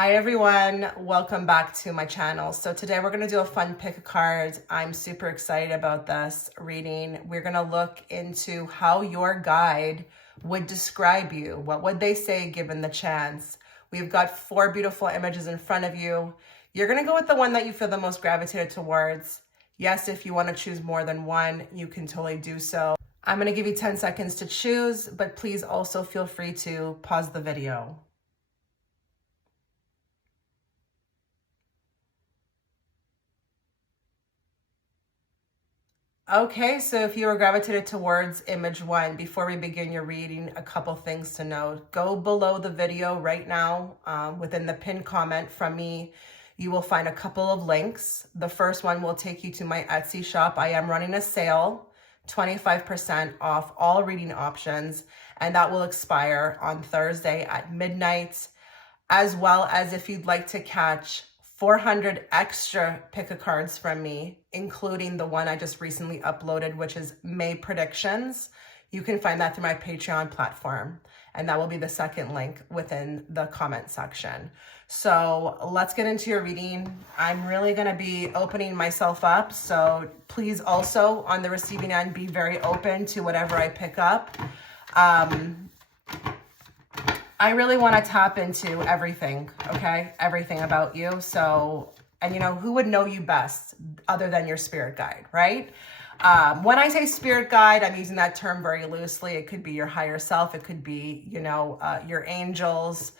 Hi everyone, welcome back to my channel. So today we're going to do a fun pick a card. I'm super excited about this reading. We're going to look into how your guide would describe you. What would they say given the chance? We've got 4 beautiful images in front of you. You're going to go with the one that you feel the most gravitated towards. Yes, if you want to choose more than one, you can totally do so. I'm going to give you 10 seconds to choose, but please also feel free to pause the video. Okay, so if you were gravitated towards image 1, before we begin your reading, a couple things to note. Go below the video right now, within the pinned comment from me, you will find a couple of links. The first one will take you to my Etsy shop. I am running a sale, 25% off all reading options, and that will expire on Thursday at midnight, as well as if you'd like to catch 400 extra pick-a-cards from me, including the one I just recently uploaded, which is May predictions. You can find that through my Patreon platform, and that will be the second link within the comment section. So let's get into your reading. I'm really going to be opening myself up, so please also on the receiving end be very open to whatever I pick up. I really want to tap into everything, okay? Everything about you. So, and you know, who would know you best other than your spirit guide, right? When I say spirit guide, I'm using that term very loosely. It could be your higher self. It could be, you know, your angels,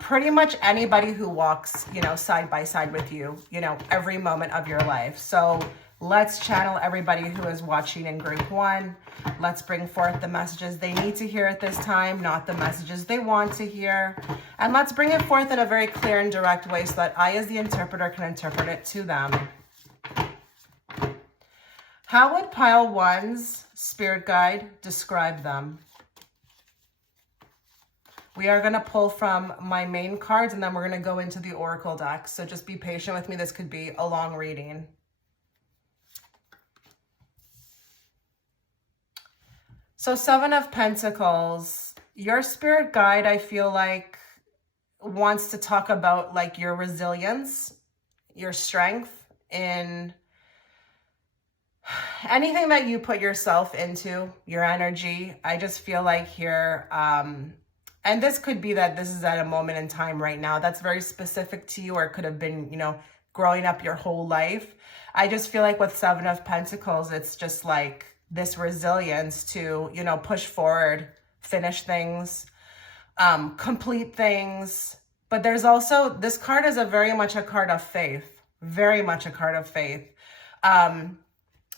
pretty much anybody who walks, you know, side by side with you, you know, every moment of your life. So let's channel everybody who is watching in group 1. Let's bring forth the messages they need to hear at this time, not the messages they want to hear. And let's bring it forth in a very clear and direct way so that I, as the interpreter, can interpret it to them. How would pile 1's spirit guide describe them? We are going to pull from my main cards, and then we're going to go into the oracle deck. So just be patient with me. This could be a long reading. So 7 of Pentacles, your spirit guide, I feel like, wants to talk about like your resilience, your strength in anything that you put yourself into, your energy. I just feel like here, and this could be that this is at a moment in time right now that's very specific to you, or it could have been, you know, growing up your whole life. I just feel like with 7 of Pentacles, it's just like this resilience to, you know, push forward, finish things, complete things. But there's also, this card is very much a card of faith, very much a card of faith.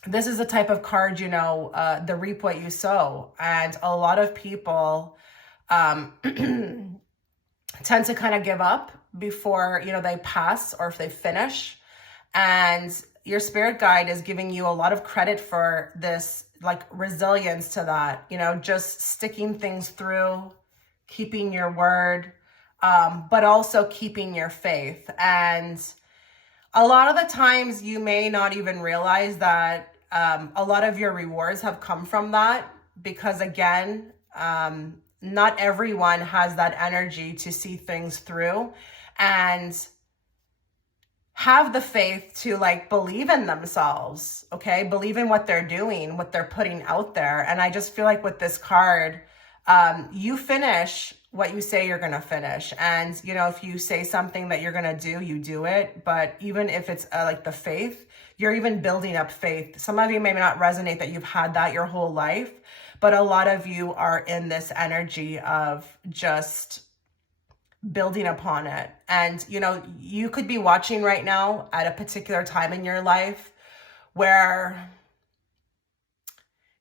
This is the type of card, you know, the reap what you sow. And a lot of people tend to kind of give up before, you know, they pass or if they finish. And your spirit guide is giving you a lot of credit for this, like, resilience to that, you know, just sticking things through, keeping your word, but also keeping your faith. And a lot of the times you may not even realize that a lot of your rewards have come from that, because again, not everyone has that energy to see things through and have the faith to like believe in themselves, okay? Believe in what they're doing, what they're putting out there. And I just feel like with this card, you finish what you say you're going to finish. And, you know, if you say something that you're going to do, you do it. But even if it's like the faith, you're even building up faith. Some of you may not resonate that you've had that your whole life, but a lot of you are in this energy of just building upon it. And, you know, you could be watching right now at a particular time in your life where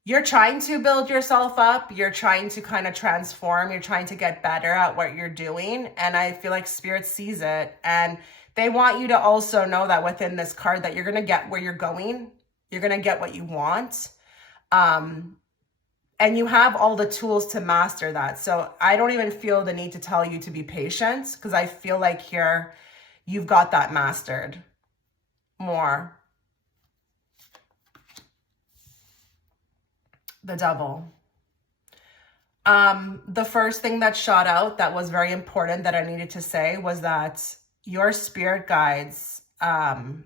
you're trying to build yourself up, you're trying to kind of transform, you're trying to get better at what you're doing. And I feel like Spirit sees it, and they want you to also know that within this card that you're going to get where you're going, you're going to get what you want. And you have all the tools to master that. So I don't even feel the need to tell you to be patient, because I feel like here you've got that mastered more. The Devil. The first thing that shot out that was very important that I needed to say was that your spirit guides, oh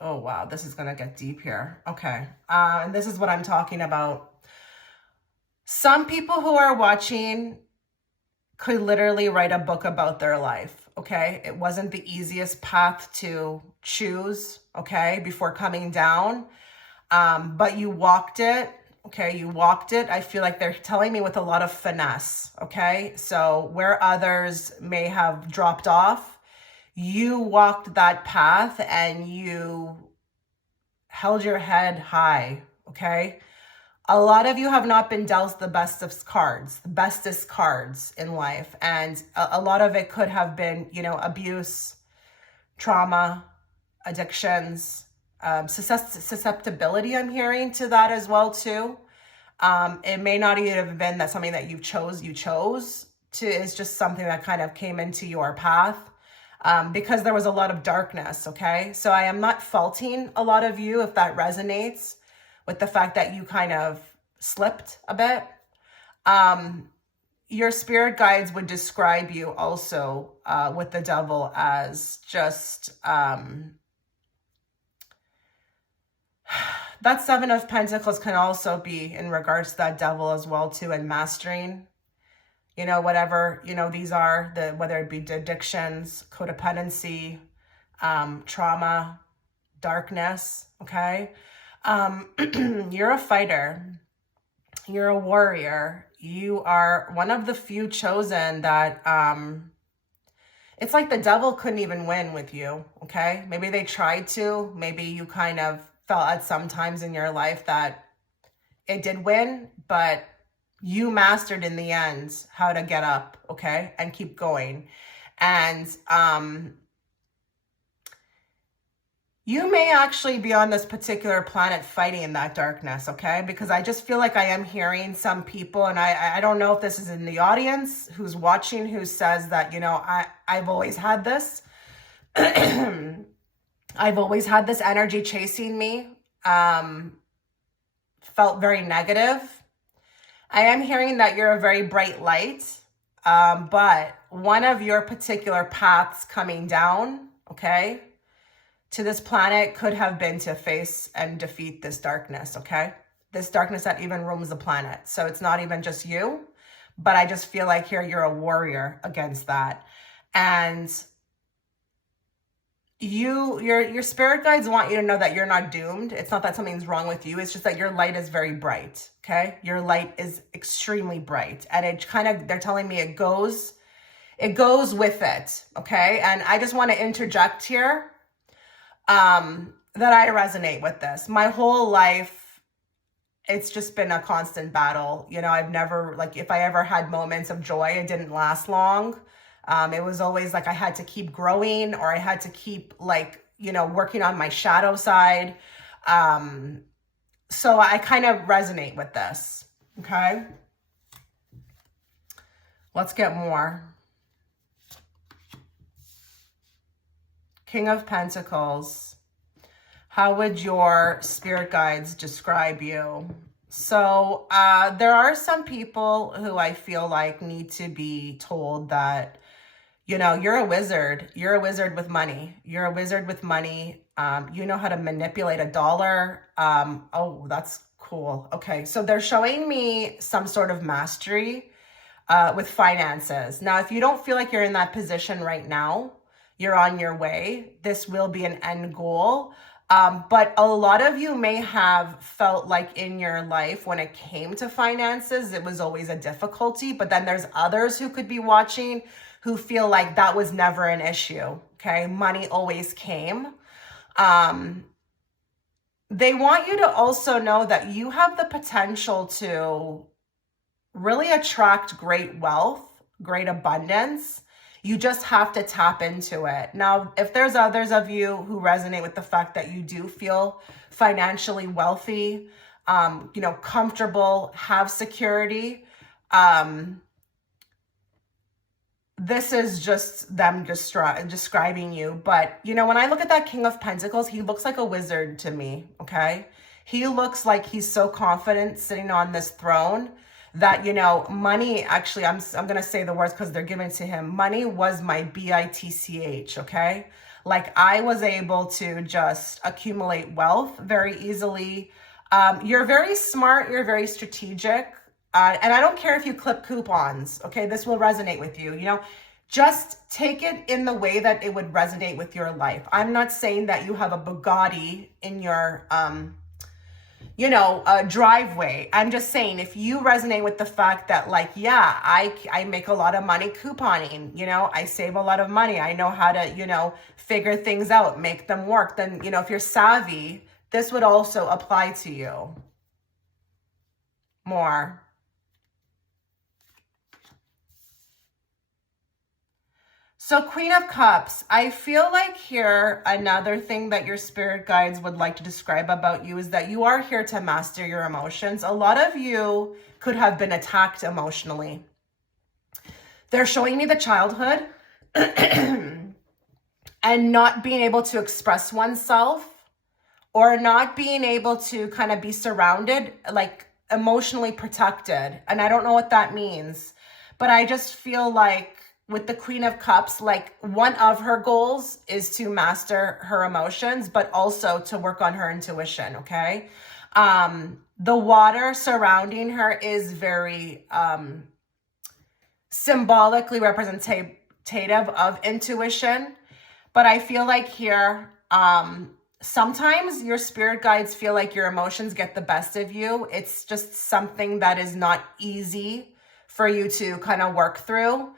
wow, this is gonna get deep here. Okay. And this is what I'm talking about. Some people who are watching could literally write a book about their life, okay? It wasn't the easiest path to choose, okay, before coming down. But you walked it, okay? You walked it. I feel like they're telling me with a lot of finesse, okay? So where others may have dropped off, you walked that path and you held your head high, okay? A lot of you have not been dealt the bestest cards in life. And a lot of it could have been, you know, abuse, trauma, addictions, susceptibility. I'm hearing to that as well too. It may not even have been that something that you chose to, is just something that kind of came into your path. Because there was a lot of darkness, okay? So I am not faulting a lot of you if that resonates with the fact that you kind of slipped a bit. Your spirit guides would describe you also with the devil as just that Seven of Pentacles can also be in regards to that devil as well too, and mastering, you know, whatever, you know, these are the, whether it be addictions, codependency, trauma, darkness, okay? You're a fighter. You're a warrior. You are one of the few chosen that, it's like the devil couldn't even win with you, okay? Maybe they tried to. Maybe you kind of felt at some times in your life that it did win, but you mastered in the end how to get up, okay? And keep going. And, you may actually be on this particular planet fighting in that darkness, okay? Because I just feel like I am hearing some people, and I don't know if this is in the audience who's watching, who says that, you know, I've always had this. I've always had this energy chasing me. Felt very negative. I am hearing that you're a very bright light, but one of your particular paths coming down, okay, to this planet could have been to face and defeat this darkness, okay? This darkness that even roams the planet. So it's not even just you, but I just feel like here you're a warrior against that. And your spirit guides want you to know that you're not doomed. It's not that something's wrong with you. It's just that your light is very bright, okay? Your light is extremely bright. And it kind of, they're telling me it goes with it, okay? And I just want to interject here. That I resonate with this. My whole life, it's just been a constant battle. You know, I've never, like, if I ever had moments of joy, it didn't last long. It was always like I had to keep growing, or I had to keep, like, you know, working on my shadow side. So I kind of resonate with this, okay? Let's get more. King of Pentacles. How would your spirit guides describe you? So there are some people who I feel like need to be told that, you know, you're a wizard. You're a wizard with money. You're a wizard with money. You know how to manipulate a dollar. Oh, that's cool. Okay, so they're showing me some sort of mastery with finances. Now, if you don't feel like you're in that position right now, you're on your way. This will be an end goal. But a lot of you may have felt like in your life when it came to finances, it was always a difficulty. But then there's others who could be watching who feel like that was never an issue. Okay. Money always came. They want you to also know that you have the potential to really attract great wealth, great abundance. You just have to tap into it. Now, if there's others of you who resonate with the fact that you do feel financially wealthy, you know, comfortable, have security, this is just them describing you. But, you know, when I look at that King of Pentacles, he looks like a wizard to me, okay? He looks like he's so confident sitting on this throne that, you know, money, actually, I'm going to say the words because they're given to him. Money was my bitch, okay? Like I was able to just accumulate wealth very easily. You're very smart. You're very strategic. And I don't care if you clip coupons, okay? This will resonate with you, you know? Just take it in the way that it would resonate with your life. I'm not saying that you have a Bugatti in your, driveway. I'm just saying if you resonate with the fact that like, yeah, I make a lot of money couponing, you know, I save a lot of money. I know how to, you know, figure things out, make them work. Then, you know, if you're savvy, this would also apply to you more. So Queen of Cups, I feel like here, another thing that your spirit guides would like to describe about you is that you are here to master your emotions. A lot of you could have been attacked emotionally. They're showing me the childhood and not being able to express oneself or not being able to kind of be surrounded, like emotionally protected. And I don't know what that means, but I just feel like with the Queen of Cups, like one of her goals is to master her emotions, but also to work on her intuition, okay? The water surrounding her is very symbolically representative of intuition, but I feel like here, sometimes your spirit guides feel like your emotions get the best of you. It's just something that is not easy for you to kind of work through.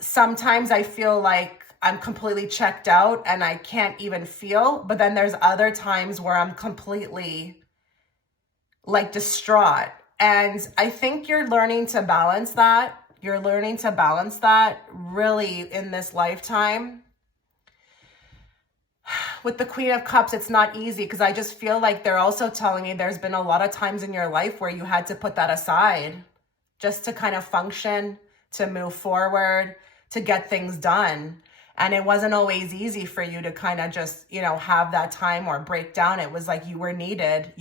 Sometimes I feel like I'm completely checked out and I can't even feel, but then there's other times where I'm completely like distraught. And I think you're learning to balance that. You're learning to balance that really in this lifetime. With the Queen of Cups, it's not easy because I just feel like they're also telling me there's been a lot of times in your life where you had to put that aside just to kind of function, to move forward, to get things done. And it wasn't always easy for you to kind of just, you know, have that time or break down. It was like you were needed,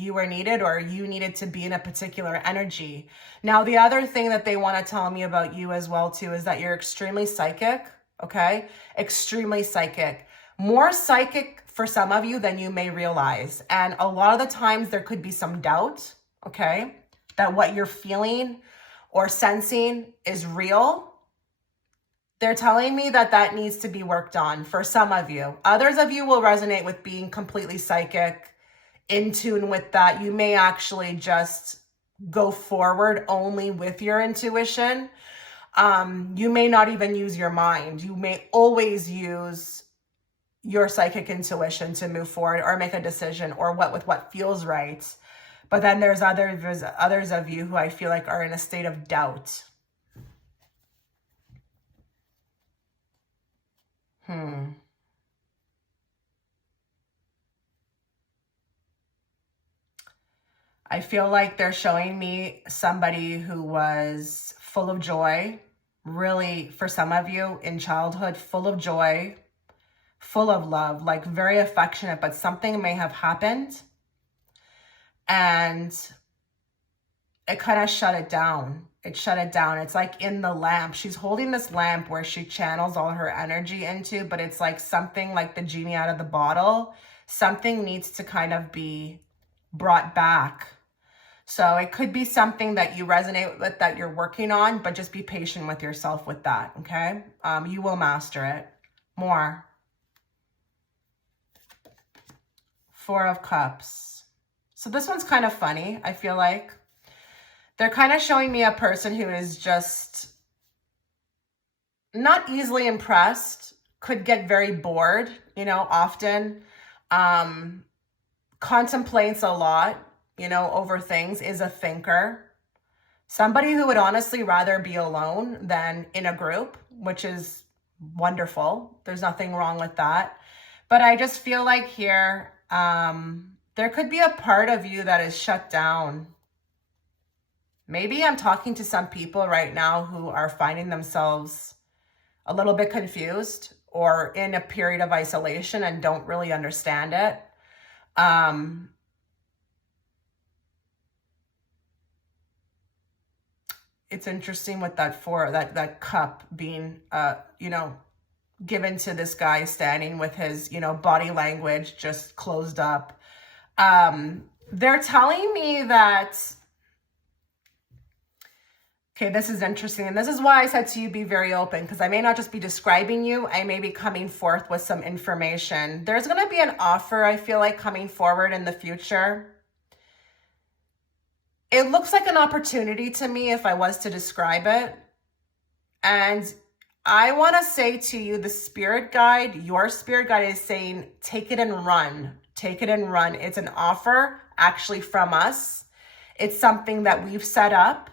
or you needed to be in a particular energy. Now, the other thing that they want to tell me about you as well, too, is that you're extremely psychic, okay? Extremely psychic. More psychic for some of you than you may realize. And a lot of the times there could be some doubt, okay, that what you're feeling or sensing is real. They're telling me that that needs to be worked on for some of you. Others of you will resonate with being completely psychic, in tune with that. You may actually just go forward only with your intuition. You may not even use your mind. You may always use your psychic intuition to move forward or make a decision or what feels right. But then there's others of you who I feel like are in a state of doubt. I feel like they're showing me somebody who was full of joy, really, for some of you in childhood, full of joy, full of love, like very affectionate, but something may have happened and it kind of shut it down. It shut it down. It's like in the lamp. She's holding this lamp where she channels all her energy into, but it's like something like the genie out of the bottle. Something needs to kind of be brought back. So it could be something that you resonate with, that you're working on, but just be patient with yourself with that, okay? You will master it. More. Four of Cups. So this one's kind of funny, I feel like. They're kind of showing me a person who is just not easily impressed, could get very bored, you know, often. Contemplates a lot, you know, over things, is a thinker. Somebody who would honestly rather be alone than in a group, which is wonderful. There's nothing wrong with that. But I just feel like here, there could be a part of you that is shut down. Maybe I'm talking to some people right now who are finding themselves a little bit confused or in a period of isolation and don't really understand it. I, it's interesting with that four, that cup being, you know, given to this guy standing with his, you know, body language just closed up. They're telling me that, okay, this is interesting. And this is why I said to you, be very open, because I may not just be describing you. I may be coming forth with some information. There's going to be an offer, I feel like, coming forward in the future. It looks like an opportunity to me if I was to describe it. And I want to say to you, the spirit guide, your spirit guide is saying, take it and run. Take it and run. It's an offer actually from us. It's something that we've set up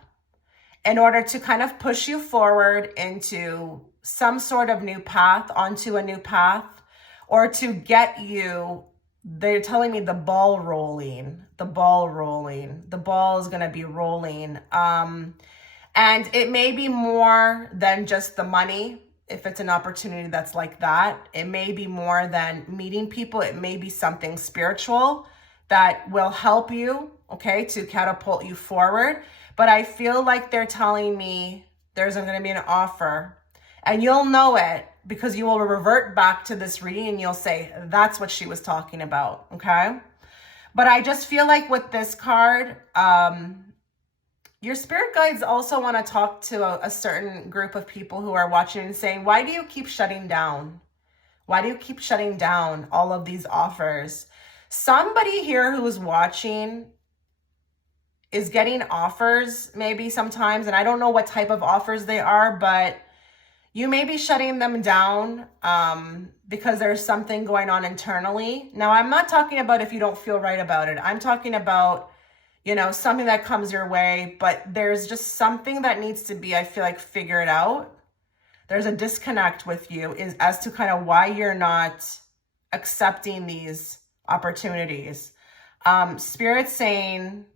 in order to kind of push you forward into some sort of new path, onto a new path, or to get you, they're telling me the ball rolling, the ball rolling. The ball is going to be rolling. And it may be more than just the money. If it's an opportunity that's like that, it may be more than meeting people. It may be something spiritual that will help you, okay, to catapult you forward. But I feel like they're telling me there's going to be an offer, and you'll know it because you will revert back to this reading and you'll say, that's what she was talking about. Okay. But I just feel like with this card, your spirit guides also want to talk to a certain group of people who are watching and saying, why do you keep shutting down? Why do you keep shutting down all of these offers? Somebody here who is watching is getting offers maybe sometimes, and I don't know what type of offers they are, but you may be shutting them down because there's something going on internally. Now, I'm not talking about if you don't feel right about it. I'm talking about, you know, something that comes your way, but there's just something that needs to be, I feel like, figured out. There's a disconnect with you as to kind of why you're not accepting these opportunities. Spirit's saying,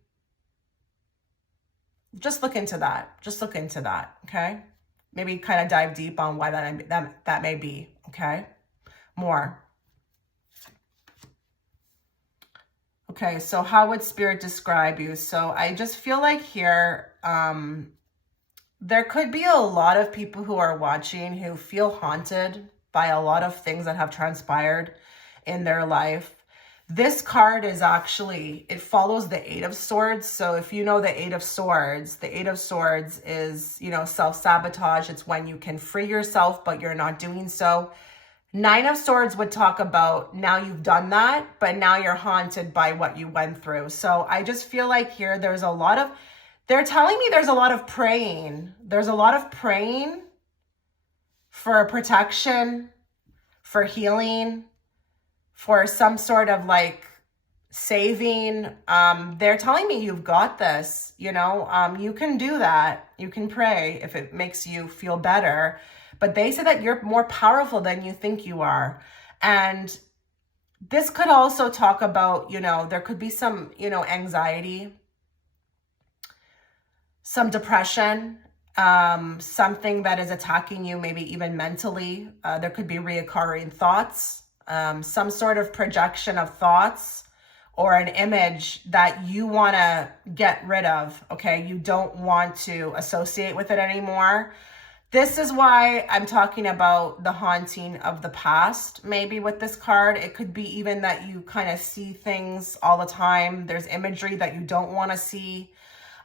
just look into that. Just look into that, okay? Maybe kind of dive deep on why that may be, okay? More. Okay, so how would Spirit describe you? So I just feel like here, there could be a lot of people who are watching who feel haunted by a lot of things that have transpired in their life. This card is actually, it follows the Eight of Swords. So if you know the Eight of Swords is, you know, self-sabotage. It's when you can free yourself, but you're not doing so. Nine of Swords would talk about now you've done that, but now you're haunted by what you went through. So I just feel like here there's a lot of, they're telling me there's a lot of praying. There's a lot of praying for protection, for healing, for some sort of like saving. They're telling me you've got this, you know, you can do that. You can pray if it makes you feel better. But they say that you're more powerful than you think you are. And this could also talk about, you know, there could be some, you know, anxiety, some depression, something that is attacking you, maybe even mentally. There could be reoccurring thoughts, some sort of projection of thoughts or an image that you want to get rid of, okay? You don't want to associate with it anymore. This is why I'm talking about the haunting of the past, maybe with this card. It could be even that you kind of see things all the time. There's imagery that you don't want to see.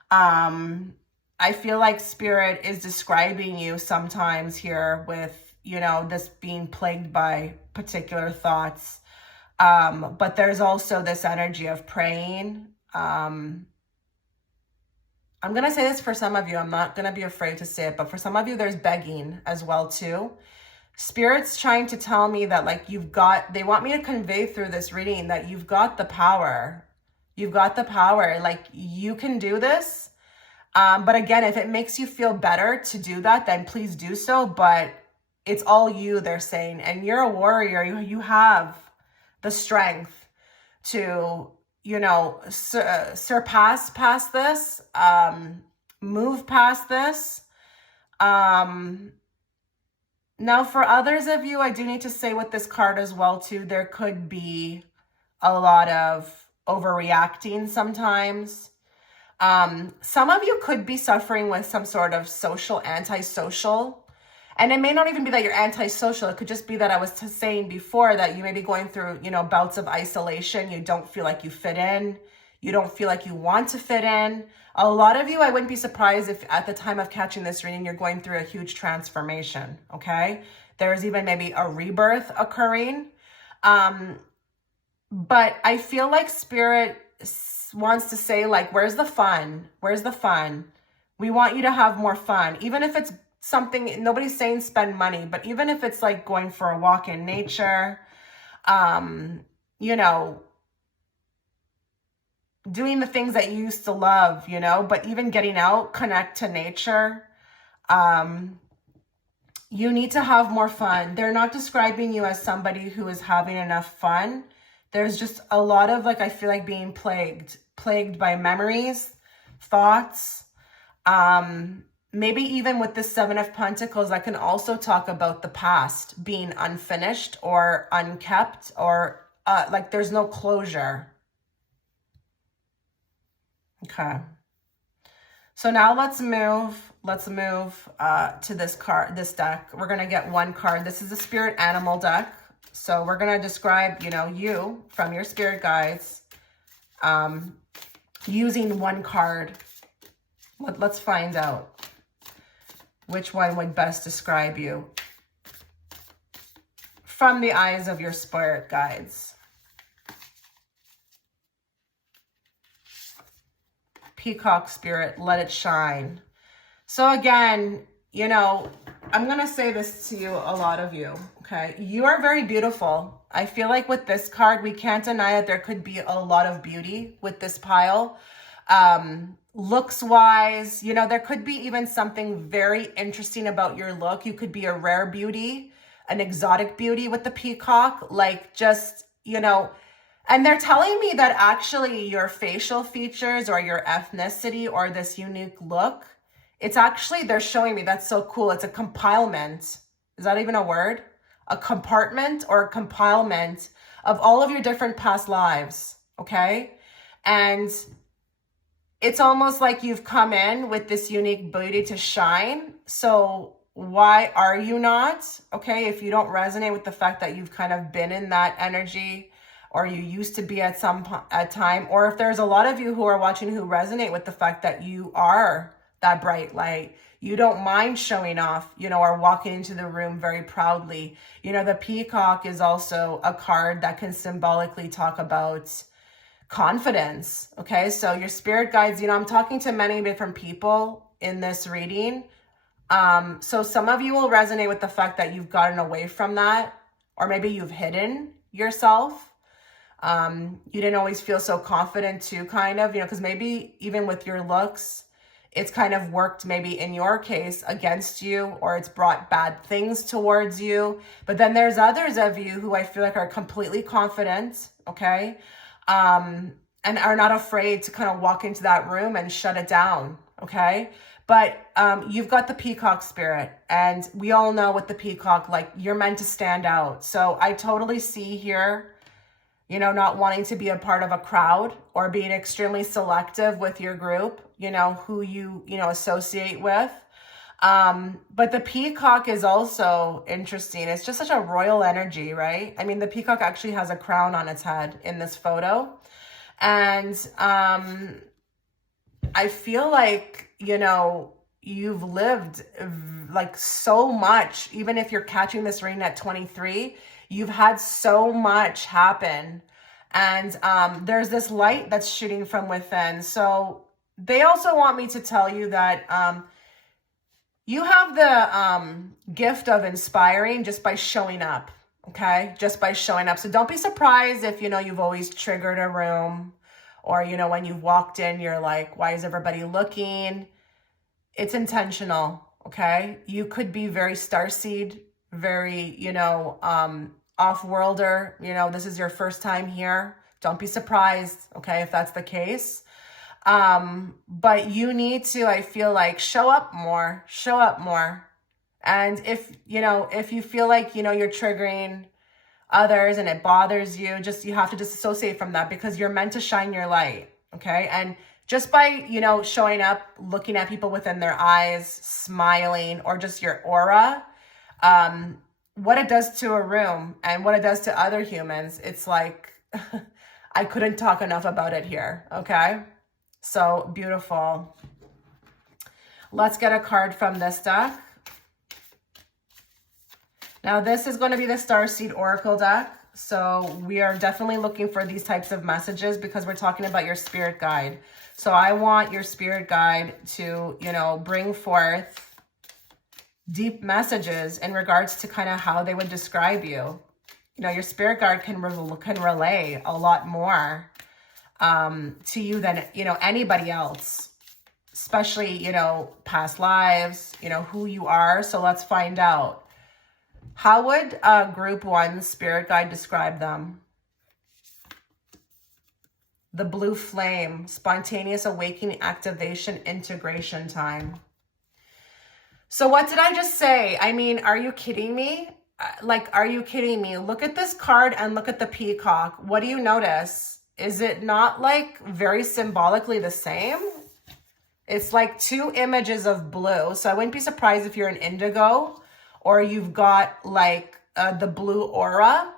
I feel like Spirit is describing you sometimes here with, you know, this being plagued by particular thoughts. But there's also this energy of praying. I'm going to say this for some of you. I'm not going to be afraid to say it, but for some of you, there's begging as well too. Spirit's trying to tell me that like they want me to convey through this reading that you've got the power. You've got the power. Like you can do this. But again, if it makes you feel better to do that, then please do so. But it's all you, they're saying. And you're a warrior. You have the strength to, you know, surpass past this, move past this. Now, for others of you, I do need to say with this card as well, too, there could be a lot of overreacting sometimes. Some of you could be suffering with some sort of antisocial. And it may not even be that you're antisocial. It could just be that I was saying before that you may be going through, bouts of isolation. You don't feel like you fit in. You don't feel like you want to fit in. A lot of you, I wouldn't be surprised if at the time of catching this reading, you're going through a huge transformation, okay? There's even maybe a rebirth occurring. But I feel like Spirit wants to say, like, where's the fun? Where's the fun? We want you to have more fun. Even if it's something, nobody's saying spend money, but even if it's like going for a walk in nature, doing the things that you used to love, but even getting out, connect to nature. You need to have more fun. They're not describing you as somebody who is having enough fun. There's just a lot of, like, I feel like being plagued by memories, thoughts. Maybe even with the Seven of Pentacles, I can also talk about the past being unfinished or unkept, or like there's no closure. Okay. So now let's move to this deck. We're going to get one card. This is a spirit animal deck. So we're going to describe, you from your spirit guides, using one card. Let's find out which one would best describe you from the eyes of your spirit guides. Peacock spirit, let it shine. So again, I'm going to say this to you, a lot of you, okay? You are very beautiful. I feel like with this card, we can't deny that there could be a lot of beauty with this pile. Looks wise, there could be even something very interesting about your look. You could be a rare beauty, an exotic beauty with the peacock, like just, and they're telling me that actually your facial features or your ethnicity or this unique look, it's actually, they're showing me, that's so cool. It's a compilement. Is that even a word? A compartment or a compilement of all of your different past lives, okay? And it's almost like you've come in with this unique beauty to shine. So why are you not? Okay, if you don't resonate with the fact that you've kind of been in that energy, or you used to be at time, or if there's a lot of you who are watching who resonate with the fact that you are that bright light, you don't mind showing off, or walking into the room very proudly. The peacock is also a card that can symbolically talk about confidence. Okay, so your spirit guides, I'm talking to many different people in this reading. So some of you will resonate with the fact that you've gotten away from that, or maybe you've hidden yourself. You didn't always feel so confident too, kind of, because maybe even with your looks, it's kind of worked maybe in your case against you, or it's brought bad things towards you. But then there's others of you who I feel like are completely confident, okay? And are not afraid to kind of walk into that room and shut it down, okay? But you've got the peacock spirit, and we all know with the peacock, like, you're meant to stand out. So I totally see here, not wanting to be a part of a crowd, or being extremely selective with your group, who you, associate with. But the peacock is also interesting. It's just such a royal energy, right? I mean, the peacock actually has a crown on its head in this photo. And I feel like, you've lived like so much. Even if you're catching this reading at 23, you've had so much happen. And there's this light that's shooting from within. So they also want me to tell you that you have the gift of inspiring just by showing up, okay? Just by showing up. So don't be surprised if, you've always triggered a room, or, when you've walked in, you're like, why is everybody looking? It's intentional, okay? You could be very starseed, very, off-worlder. This is your first time here. Don't be surprised, okay, if that's the case. But you need to, I feel like, show up more. And if you feel like, you're triggering others and it bothers you, you have to disassociate from that, because you're meant to shine your light, okay? And just by, you know, showing up, looking at people within their eyes, smiling, or just your aura, what it does to a room and what it does to other humans, it's like, I couldn't talk enough about it here, okay? So beautiful. Let's get a card from this deck. Now, this is going to be the Starseed Oracle deck. So we are definitely looking for these types of messages because we're talking about your spirit guide. So I want your spirit guide to, you know, bring forth deep messages in regards to kind of how they would describe you. You know, your spirit guide can relay a lot more to you than, you know, anybody else, especially, you know, past lives, you know, who you are. So let's find out. How would group 1 spirit guide describe them? The blue flame, spontaneous awakening, activation, integration time. So what did I just say? I mean, are you kidding me? Like, are you kidding me? Look at this card and look at the peacock. What do you notice? Is it not like very symbolically the same? It's like 2 images of blue. So I wouldn't be surprised if you're an indigo or you've got like the blue aura.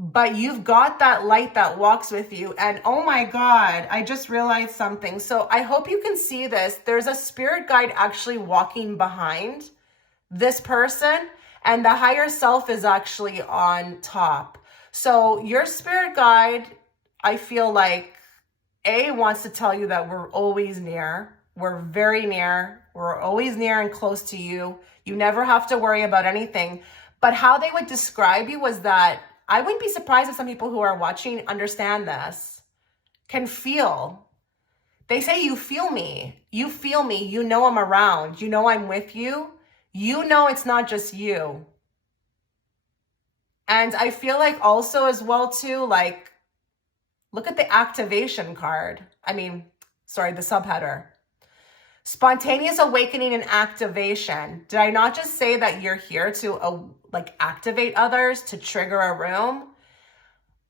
But you've got that light that walks with you. And oh my God, I just realized something. So I hope you can see this. There's a spirit guide actually walking behind this person, and the higher self is actually on top. So your spirit guide, I feel like, wants to tell you that we're always near. We're very near. We're always near and close to you. You never have to worry about anything. But how they would describe you was that, I wouldn't be surprised if some people who are watching understand this, can feel. They say, you feel me. You feel me. You know I'm around. You know I'm with you. You know it's not just you. And I feel like also as well too, like, look at the activation card. I mean, sorry, the subheader. Spontaneous awakening and activation. Did I not just say that you're here to like activate others, to trigger a room?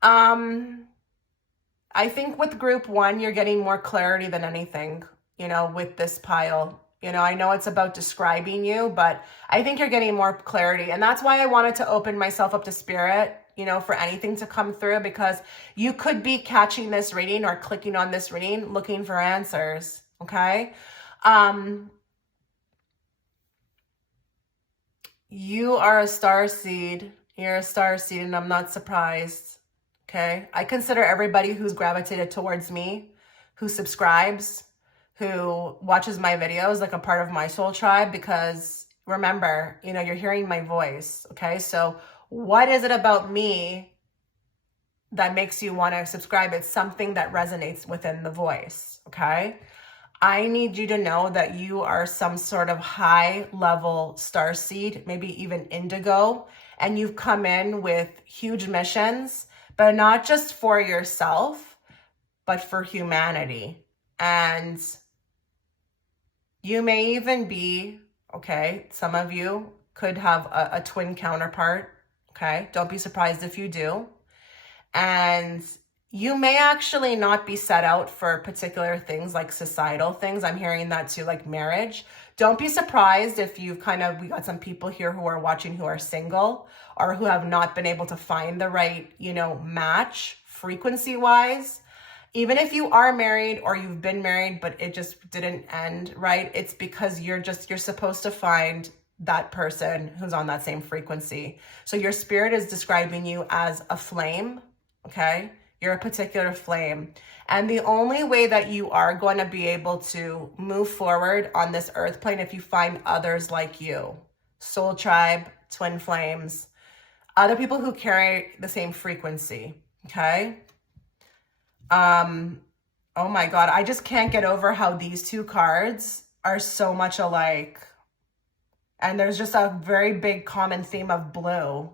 I think with group 1, you're getting more clarity than anything, you know, with this pile. You know, I know it's about describing you, but I think you're getting more clarity. And that's why I wanted to open myself up to spirit, you know, for anything to come through, because you could be catching this reading or clicking on this reading, looking for answers. Okay. You are a starseed. You're a starseed, and I'm not surprised. Okay. I consider everybody who's gravitated towards me, who subscribes, who watches my videos, like a part of my soul tribe, because remember, you know, you're hearing my voice. Okay. So what is it about me that makes you want to subscribe? It's something that resonates within the voice. Okay. I need you to know that you are some sort of high level starseed, maybe even indigo, and you've come in with huge missions, but not just for yourself, but for humanity. And you may even be, okay, some of you could have a twin counterpart, okay? Don't be surprised if you do. And you may actually not be set out for particular things like societal things. I'm hearing that too, like marriage. Don't be surprised if we got some people here who are watching who are single or who have not been able to find the right, you know, match frequency wise. Even if you are married or you've been married, but it just didn't end right, it's because you're supposed to find that person who's on that same frequency. So your spirit is describing you as a flame, okay? You're a particular flame. And the only way that you are going to be able to move forward on this earth plane, if you find others like you, soul tribe, twin flames, other people who carry the same frequency, okay? Oh my God, I just can't get over how these 2 cards are so much alike. And there's just a very big common theme of blue.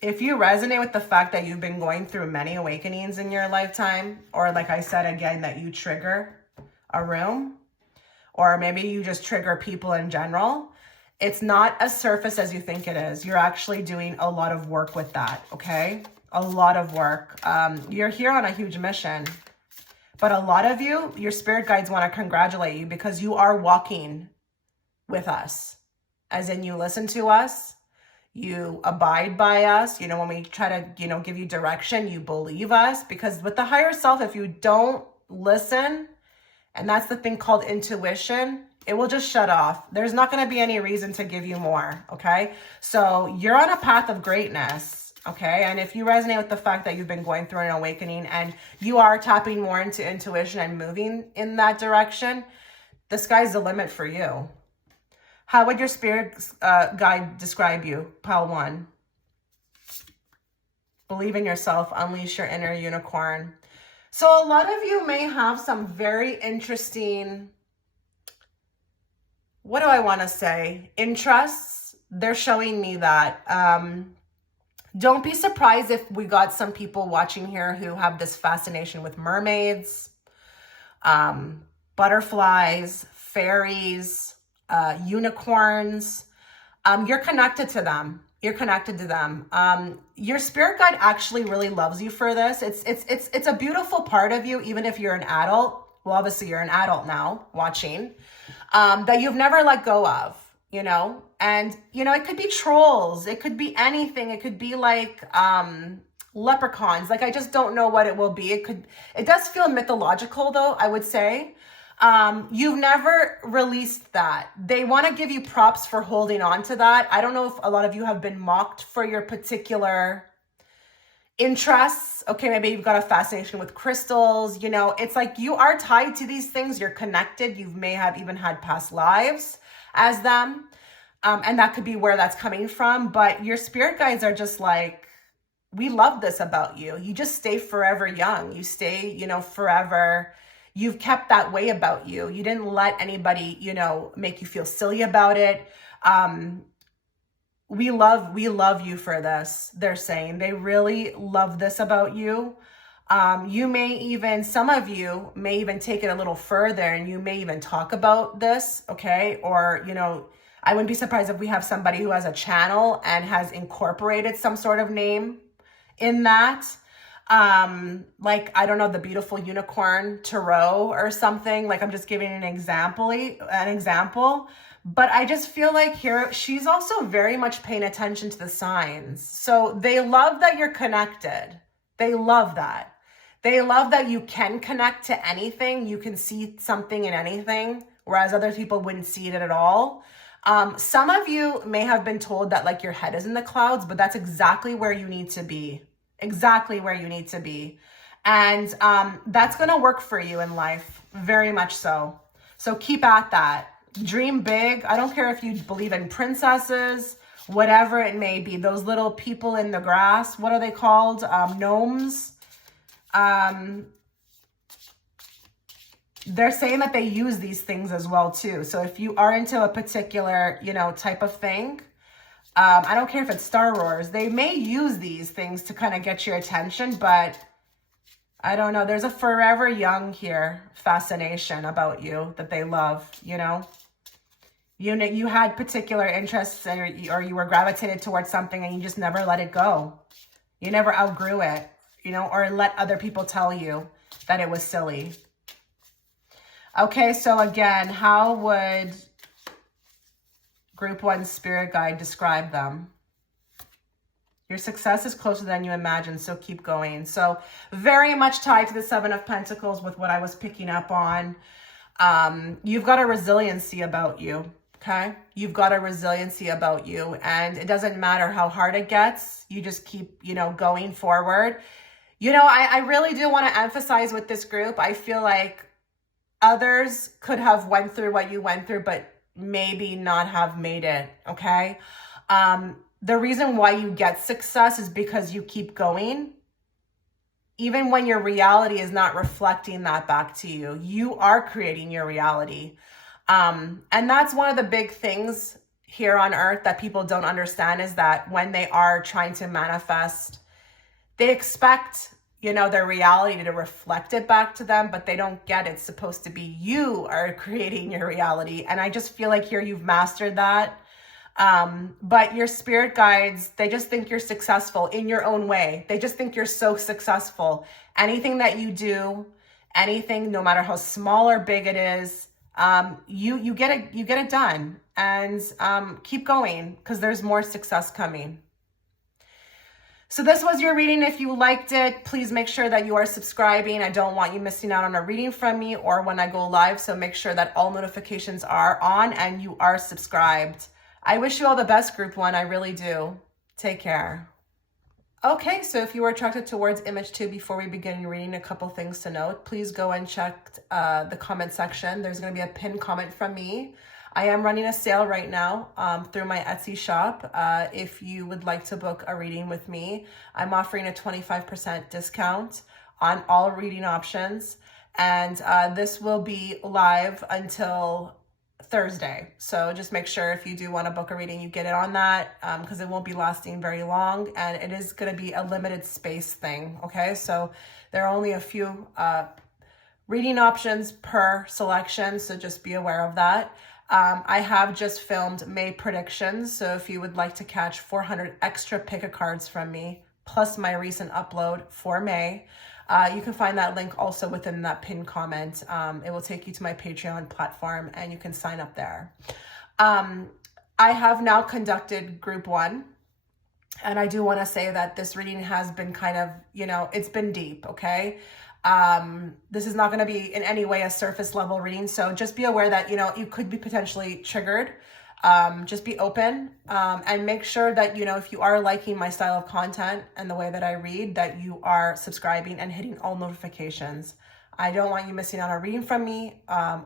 If you resonate with the fact that you've been going through many awakenings in your lifetime, or like I said again, that you trigger a room, or maybe you just trigger people in general, It's not as surface as you think it is. You're actually doing a lot of work with that, okay? A lot of work. You're here on a huge mission. But a lot of you, your spirit guides want to congratulate you because you are walking with us. As in, you listen to us, you abide by us. You know, when we try to, you know, give you direction, you believe us. Because with the higher self, if you don't listen, and that's the thing called intuition, it will just shut off. There's not going to be any reason to give you more, okay? So you're on a path of greatness, okay? And if you resonate with the fact that you've been going through an awakening and you are tapping more into intuition and moving in that direction, the sky's the limit for you. How would your spirit guide describe you? Pile 1. Believe in yourself. Unleash your inner unicorn. So a lot of you may have some very interesting, what do I want to say? Interests. They're showing me that. Don't be surprised if we got some people watching here who have this fascination with mermaids, butterflies, fairies, unicorns. You're connected to them. You're connected to them. Your spirit guide actually really loves you for this. It's a beautiful part of you, even if you're an adult. Well, obviously you're an adult now watching, that you've never let go of, you know? And, you know, it could be trolls. It could be anything. It could be like, leprechauns. Like, I just don't know what it will be. It does feel mythological though, I would say. You've never released that. They want to give you props for holding on to that. I don't know if a lot of you have been mocked for your particular interests. Okay, maybe you've got a fascination with crystals. You know, it's like you are tied to these things. You're connected. You may have even had past lives as them. And that could be where that's coming from. But your spirit guides are just like, we love this about you. You just stay forever young. You stay, you know, forever. You've kept that way about you. You didn't let anybody, you know, make you feel silly about it. We love you for this. They're saying they really love this about you. You may even, some of you may even take it a little further and you may even talk about this. Okay. Or, you know, I wouldn't be surprised if we have somebody who has a channel and has incorporated some sort of name in that. Like, I don't know, the beautiful unicorn tarot or something. Like, I'm just giving an example, but I just feel like here, she's also very much paying attention to the signs. So they love that you're connected. They love that. They love that you can connect to anything. You can see something in anything, whereas other people wouldn't see it at all. Some of you may have been told that like your head is in the clouds, but that's exactly where you need to be. Exactly where you need to be. And that's going to work for you in life. Very much so. So keep at that. Dream big. I don't care if you believe in princesses, whatever it may be. Those little people in the grass. What are they called? Gnomes. They're saying that they use these things as well too. So if you are into a particular, you know, type of thing, I don't care if it's Star Wars, they may use these things to kind of get your attention, but I don't know. There's a forever young here fascination about you that they love, you know. You had particular interests or you were gravitated towards something and you just never let it go. You never outgrew it, you know, or let other people tell you that it was silly. Okay, so again, how would Group 1 Spirit Guide describe them? Your success is closer than you imagine, so keep going. So very much tied to the 7 of Pentacles with what I was picking up on. You've got a resiliency about you, okay? You've got a resiliency about you, and it doesn't matter how hard it gets. You just keep, you know, going forward. You know, I really do want to emphasize with this group, I feel like others could have went through what you went through, but maybe not have made it, okay? The reason why you get success is because you keep going. Even when your reality is not reflecting that back to you, you are creating your reality. And that's one of the big things here on earth that people don't understand is that when they are trying to manifest, they expect, you know, their reality to reflect it back to them, but they don't get it's supposed to be you are creating your reality. And I just feel like here you've mastered that. But your spirit guides, they just think you're successful in your own way. They just think you're so successful. Anything that you do, anything, no matter how small or big it is, you get it done, and keep going, because there's more success coming. So this was your reading. If you liked it, please make sure that you are subscribing. I don't want you missing out on a reading from me or when I go live. So make sure that all notifications are on and you are subscribed. I wish you all the best, group one. I really do. Take care. Okay, so if you are attracted towards image 2, before we begin your reading, a couple things to note. Please go and check the comment section. There's going to be a pinned comment from me. I am running a sale right now through my Etsy shop. If you would like to book a reading with me, I'm offering a 25% discount on all reading options. And this will be live until Thursday. So just make sure if you do want to book a reading, you get it on that, because it won't be lasting very long, and it is going to be a limited space thing. Okay, so there are only a few reading options per selection, so just be aware of that. I have just filmed May predictions, so if you would like to catch 400 extra pick-a-cards from me, plus my recent upload for May, you can find that link also within that pinned comment. It will take you to my Patreon platform, and you can sign up there. I have now conducted group 1, and I do want to say that this reading has been kind of, it's been deep, okay? This is not going to be in any way a surface level reading, so just be aware that, you could be potentially triggered. Just be open, and make sure that, if you are liking my style of content and the way that I read, that you are subscribing and hitting all notifications. I don't want you missing out on a reading from me,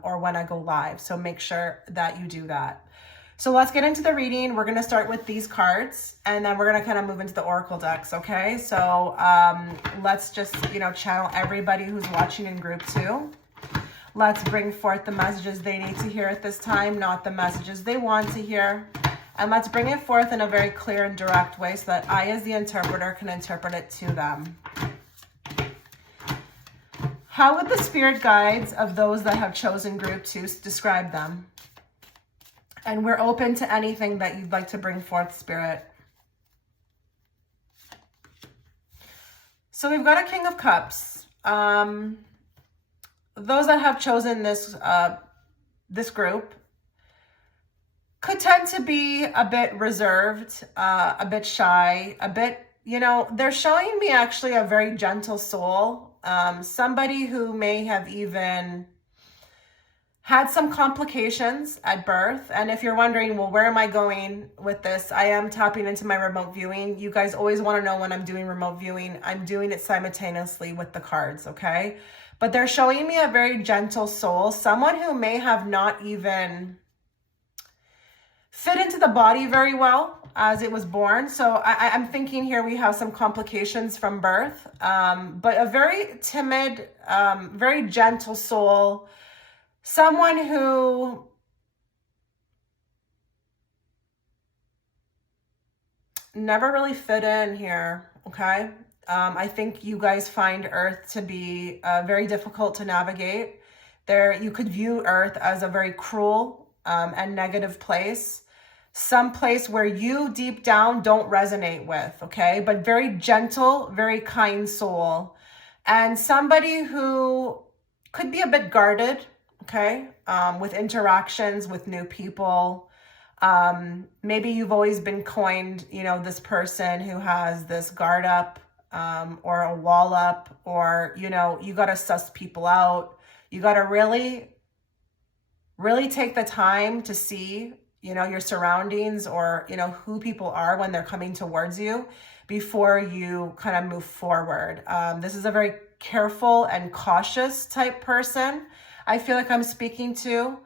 or when I go live. So make sure that you do that. So let's get into the reading. We're going to start with these cards, and then we're going to kind of move into the oracle decks. Okay. So, let's just, channel everybody who's watching in group 2. Let's bring forth the messages they need to hear at this time, not the messages they want to hear. And let's bring it forth in a very clear and direct way so that I, as the interpreter, can interpret it to them. How would the spirit guides of those that have chosen group 2 describe them? And we're open to anything that you'd like to bring forth, Spirit. So we've got a King of Cups. Those that have chosen this this group could tend to be a bit reserved, a bit shy, a bit, they're showing me actually a very gentle soul. Somebody who may have even had some complications at birth. And if you're wondering, well, where am I going with this? I am tapping into my remote viewing. You guys always want to know when I'm doing remote viewing. I'm doing it simultaneously with the cards, okay? But they're showing me a very gentle soul, someone who may have not even fit into the body very well as it was born. So I'm thinking here we have some complications from birth, but a very timid, very gentle soul, someone who never really fit in here, okay? I think you guys find Earth to be very difficult to navigate. You could view Earth as a very cruel and negative place. Some place where you deep down don't resonate with, okay? But very gentle, very kind soul. And somebody who could be a bit guarded, okay? With interactions with new people. Maybe you've always been coined, this person who has this guard up, or a wall up, or, you got to suss people out. You got to really, really take the time to see, your surroundings, or, who people are when they're coming towards you before you kind of move forward. This is a very careful and cautious type person I feel like I'm speaking to.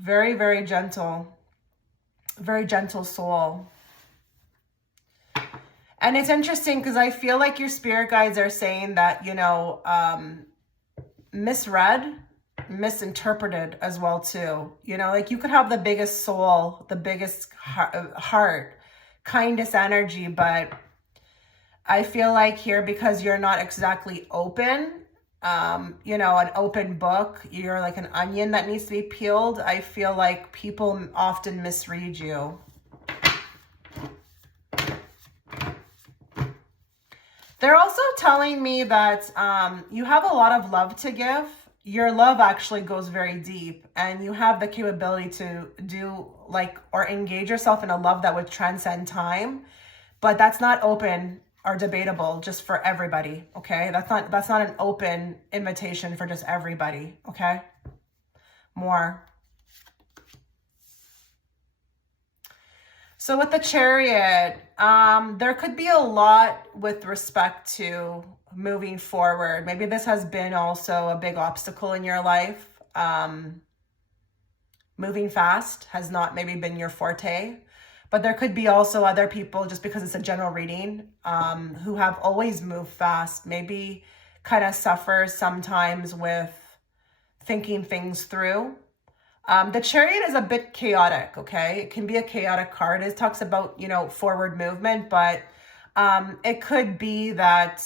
Very, very gentle soul. And it's interesting because I feel like your spirit guides are saying that, misread, misinterpreted as well too. Like you could have the biggest soul, the biggest heart, kindest energy, but I feel like here, because you're not exactly open you know, an open book. You're like an onion that needs to be peeled. I feel like people often misread you. They're also telling me that you have a lot of love to give. Your love actually goes very deep, and you have the capability to do like or engage yourself in a love that would transcend time, but that's not open or debatable just for everybody. Okay, that's not an open invitation for just everybody. Okay, more. So with the Chariot, there could be a lot with respect to moving forward. Maybe this has been also a big obstacle in your life. Moving fast has not maybe been your forte, but there could be also other people, just because it's a general reading, who have always moved fast, maybe kind of suffer sometimes with thinking things through. The Chariot is a bit chaotic, okay? It can be a chaotic card. It talks about, you know, forward movement, but it could be that,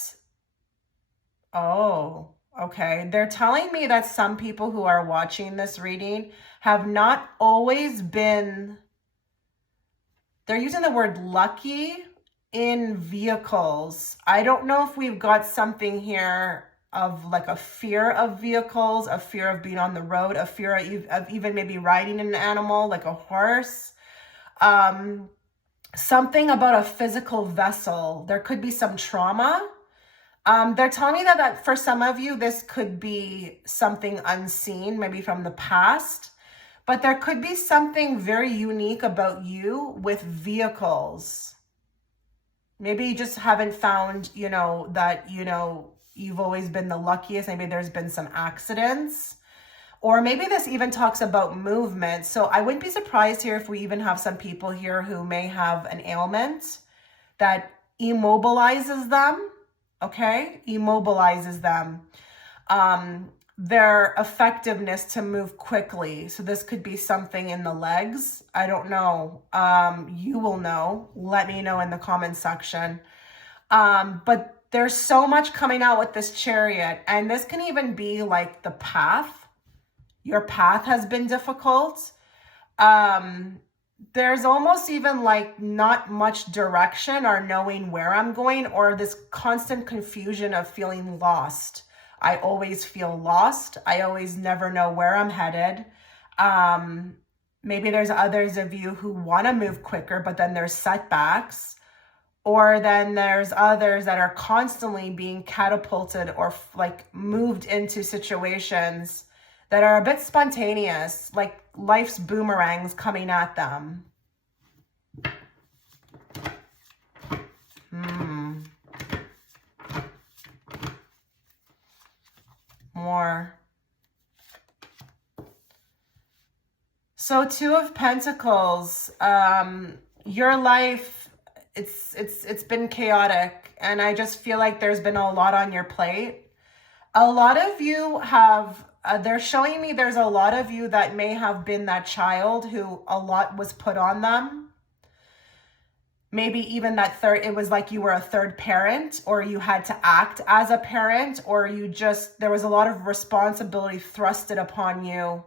oh, okay. They're telling me that some people who are watching this reading have not always been, they're using the word lucky in vehicles. I don't know if we've got something here of like a fear of vehicles, a fear of being on the road, a fear of even maybe riding an animal like a horse. Something about a physical vessel. There could be some trauma. They're telling me that for some of you, this could be something unseen, maybe from the past, but there could be something very unique about you with vehicles. Maybe you just haven't found, you know, that, you know, you've always been the luckiest. Maybe there's been some accidents, or maybe this even talks about movement. So I wouldn't be surprised here if we even have some people here who may have an ailment that immobilizes them. Okay, immobilizes them. Their effectiveness to move quickly. So this could be something in the legs. I don't know. You will know. Let me know in the comment section. But there's so much coming out with this Chariot, and this can even be like the path. Your path has been difficult. There's almost even like not much direction or knowing where I'm going, or this constant confusion of feeling lost. I always feel lost. I always never know where I'm headed. Maybe there's others of you who want to move quicker, but then there's setbacks. Or then there's others that are constantly being catapulted or like moved into situations that are a bit spontaneous, like life's boomerangs coming at them. More. So Two of Pentacles, your life, it's been chaotic, and I just feel like there's been a lot on your plate. A lot of you have, they're showing me there's a lot of you that may have been that child who a lot was put on them. Maybe even that third, it was like you were a third parent, or you had to act as a parent, or you just, there was a lot of responsibility thrusted upon you.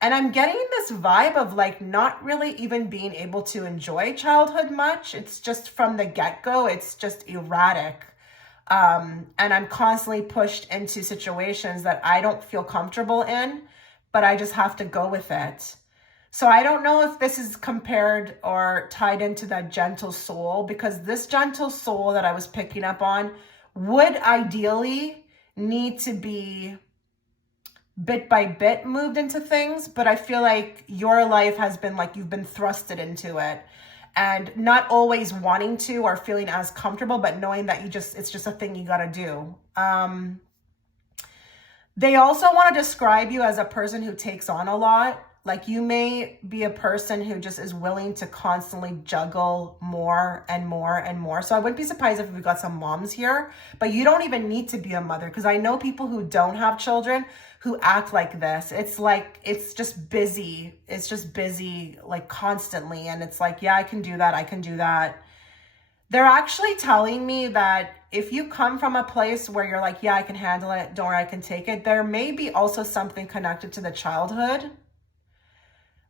And I'm getting this vibe of like not really even being able to enjoy childhood much. It's just from the get-go, it's just erratic. And I'm constantly pushed into situations that I don't feel comfortable in, but I just have to go with it. So I don't know if this is compared or tied into that gentle soul, because this gentle soul that I was picking up on would ideally need to be bit by bit moved into things, but I feel like your life has been like you've been thrusted into it, and not always wanting to or feeling as comfortable, but knowing that it's just a thing you got to do. They also want to describe you as a person who takes on a lot. Like you may be a person who just is willing to constantly juggle more and more and more. So I wouldn't be surprised if we've got some moms here, but you don't even need to be a mother, because I know people who don't have children who act like this. It's like, it's just busy. It's just busy like constantly. And it's like, yeah, I can do that. I can do that. They're actually telling me that if you come from a place where you're like, yeah, I can handle it, don't worry, I can take it, there may be also something connected to the childhood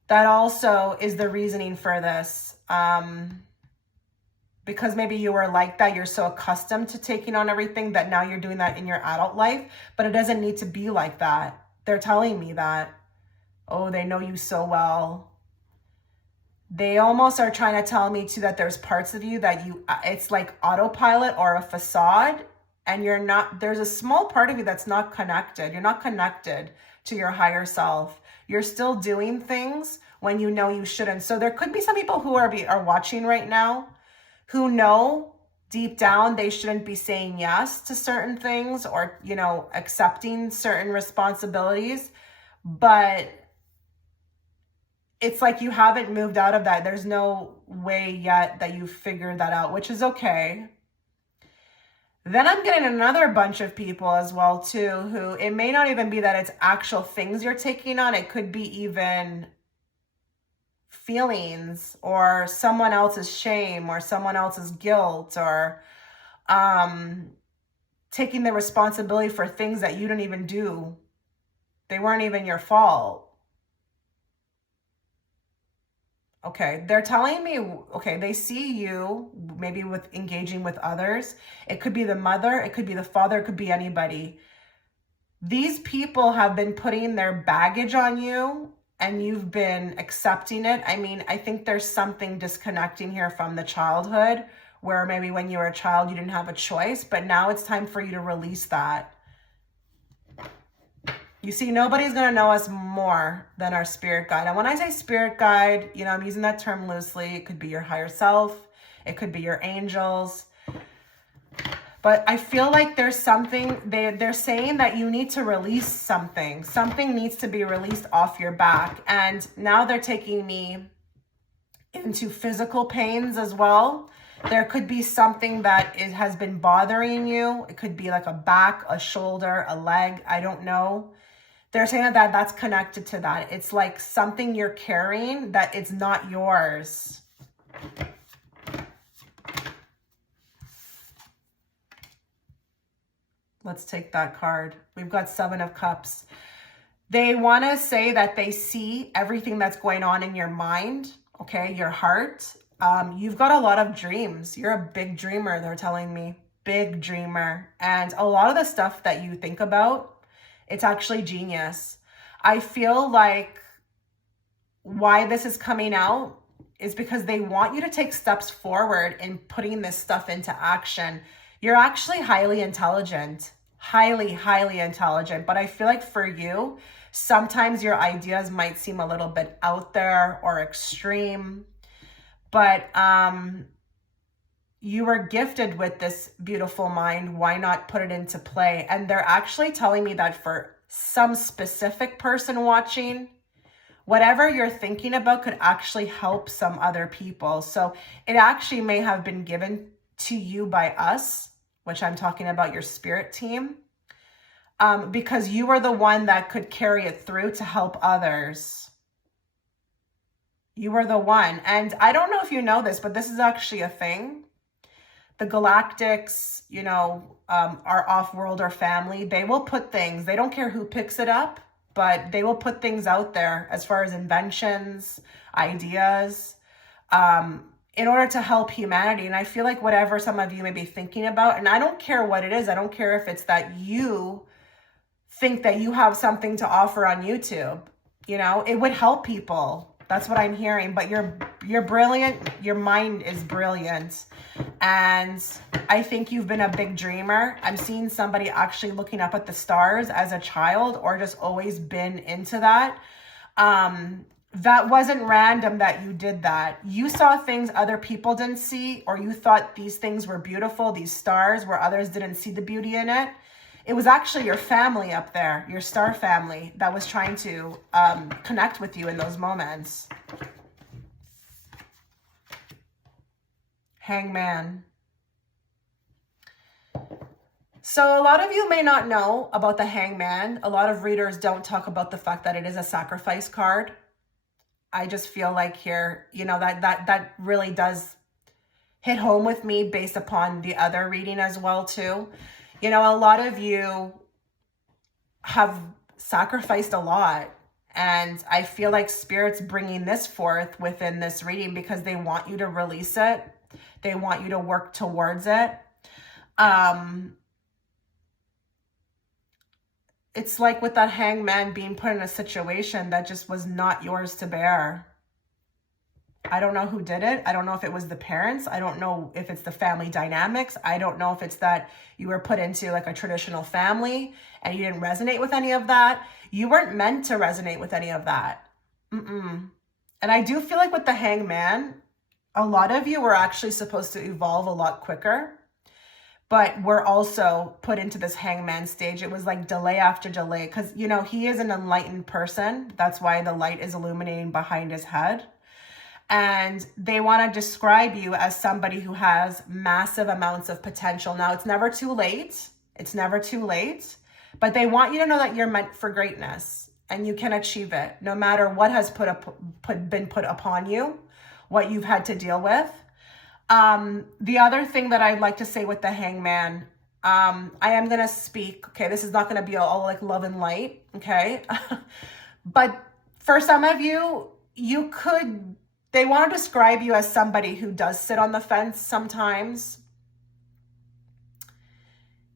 that also is the reasoning for this. Because maybe you were like that, you're so accustomed to taking on everything that now you're doing that in your adult life, but it doesn't need to be like that. They're telling me that. Oh, they know you so well. They almost are trying to tell me too that there's parts of you that it's like autopilot or a facade, and you're not, there's a small part of you that's not connected. You're not connected to your higher self. You're still doing things when you know you shouldn't. So there could be some people who are watching right now who know deep down they shouldn't be saying yes to certain things or, you know, accepting certain responsibilities, but it's like you haven't moved out of that. There's no way yet that you've figured that out, which is okay. Then I'm getting another bunch of people as well too, who it may not even be that it's actual things you're taking on. It could be even feelings or someone else's shame or someone else's guilt or taking the responsibility for things that you didn't even do. They weren't even your fault. Okay, they're telling me, okay, they see you maybe with engaging with others. It could be the mother, it could be the father, it could be anybody. These people have been putting their baggage on you and you've been accepting it. I mean, I think there's something disconnecting here from the childhood where maybe when you were a child, you didn't have a choice, but now it's time for you to release that. You see, nobody's going to know us more than our spirit guide. And when I say spirit guide, you know, I'm using that term loosely. It could be your higher self. It could be your angels. But I feel like there's something, they're saying that you need to release something. Something needs to be released off your back. And now they're taking me into physical pains as well. There could be something that has been bothering you. It could be like a back, a shoulder, a leg. I don't know. They're saying that that's connected to that. It's like something you're carrying that it's not yours. Let's take that card. We've got 7 of Cups. They want to say that they see everything that's going on in your mind, okay, your heart. You've got a lot of dreams. You're a big dreamer, they're telling me. Big dreamer. And a lot of the stuff that you think about, it's actually genius. I feel like why this is coming out is because they want you to take steps forward in putting this stuff into action. You're actually highly intelligent, highly intelligent. But I feel like for you, sometimes your ideas might seem a little bit out there or extreme. But you were gifted with this beautiful mind. Why not put it into play? And they're actually telling me that for some specific person watching, whatever you're thinking about could actually help some other people. So it actually may have been given to you by us, which I'm talking about your spirit team, because you were the one that could carry it through to help others. You were the one. And I don't know if you know this, but this is actually a thing. The galactics, you know, our off-world or family, they will put things, they don't care who picks it up, but they will put things out there as far as inventions, ideas, in order to help humanity. And I feel like whatever some of you may be thinking about, and I don't care what it is, I don't care if it's that you think that you have something to offer on YouTube, you know, it would help people. That's what I'm hearing, but you're brilliant. Your mind is brilliant. And I think you've been a big dreamer. I'm seeing somebody actually looking up at the stars as a child or just always been into that. That wasn't random that you did that. You saw things other people didn't see, or you thought these things were beautiful, these stars, where others didn't see the beauty in it. It was actually your family up there, your star family, that was trying to connect with you in those moments. Hangman. So a lot of you may not know about the Hangman. A lot of readers don't talk about the fact that it is a sacrifice card. I just feel like here, you know, that really does hit home with me based upon the other reading as well too. You know, a lot of you have sacrificed a lot, and I feel like Spirit's bringing this forth within this reading because they want you to release it. They want you to work towards it. It's like with that hangman being put in a situation that just was not yours to bear. I don't know who did it. I don't know if it was the parents. I don't know if it's the family dynamics. I don't know if it's that you were put into like a traditional family and you didn't resonate with any of that. You weren't meant to resonate with any of that. And I do feel like with the hangman, a lot of you were actually supposed to evolve a lot quicker, but we're also put into this hangman stage. It was like delay after delay because, you know, he is an enlightened person. That's why the light is illuminating behind his head. And they want to describe you as somebody who has massive amounts of potential. Now, it's never too late. It's never too late. But they want you to know that you're meant for greatness and you can achieve it no matter what has been put upon you, what you've had to deal with. The other thing that I'd like to say with the hangman, I am going to speak. Okay, this is not going to be all like love and light. Okay. But for some of you, they want to describe you as somebody who does sit on the fence sometimes.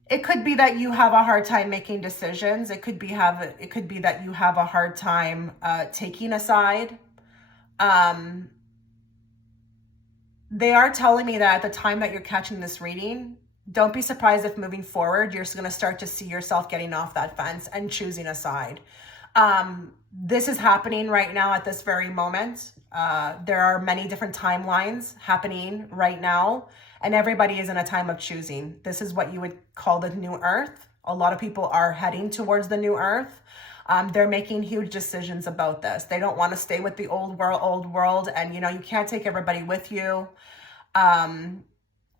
It could be that you have a hard time making decisions. It could be that you have a hard time taking a side. They are telling me that at the time that you're catching this reading, don't be surprised if moving forward, you're going to start to see yourself getting off that fence and choosing a side. This is happening right now at this very moment. There are many different timelines happening right now, and everybody is in a time of choosing. This is what you would call the new earth. A lot of people are heading towards the new earth. They're making huge decisions about this. They don't want to stay with the old world. And, you know, you can't take everybody with you.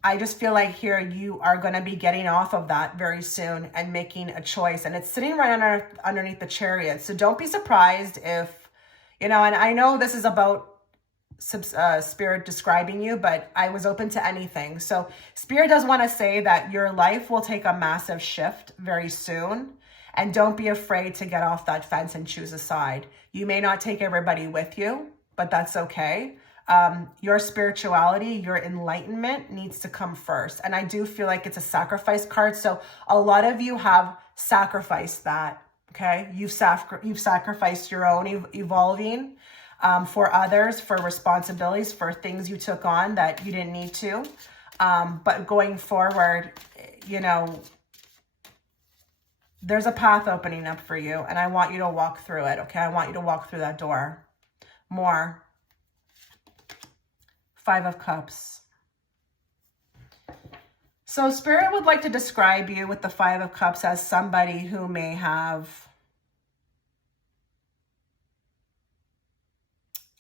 I just feel like here you are going to be getting off of that very soon and making a choice. And it's sitting right underneath the Chariot. So don't be surprised if, you know, and I know this is about Spirit describing you, but I was open to anything. So Spirit does want to say that your life will take a massive shift very soon. And don't be afraid to get off that fence and choose a side. You may not take everybody with you, but that's okay. Your spirituality, your enlightenment needs to come first. And I do feel like it's a sacrifice card. So a lot of you have sacrificed that, okay? You've sacrificed your own evolving for others, for responsibilities, for things you took on that you didn't need to. But going forward, you know, there's a path opening up for you, and I want you to walk through it, okay? I want you to walk through that door more. 5 of Cups. So Spirit would like to describe you with the 5 of Cups as somebody who may have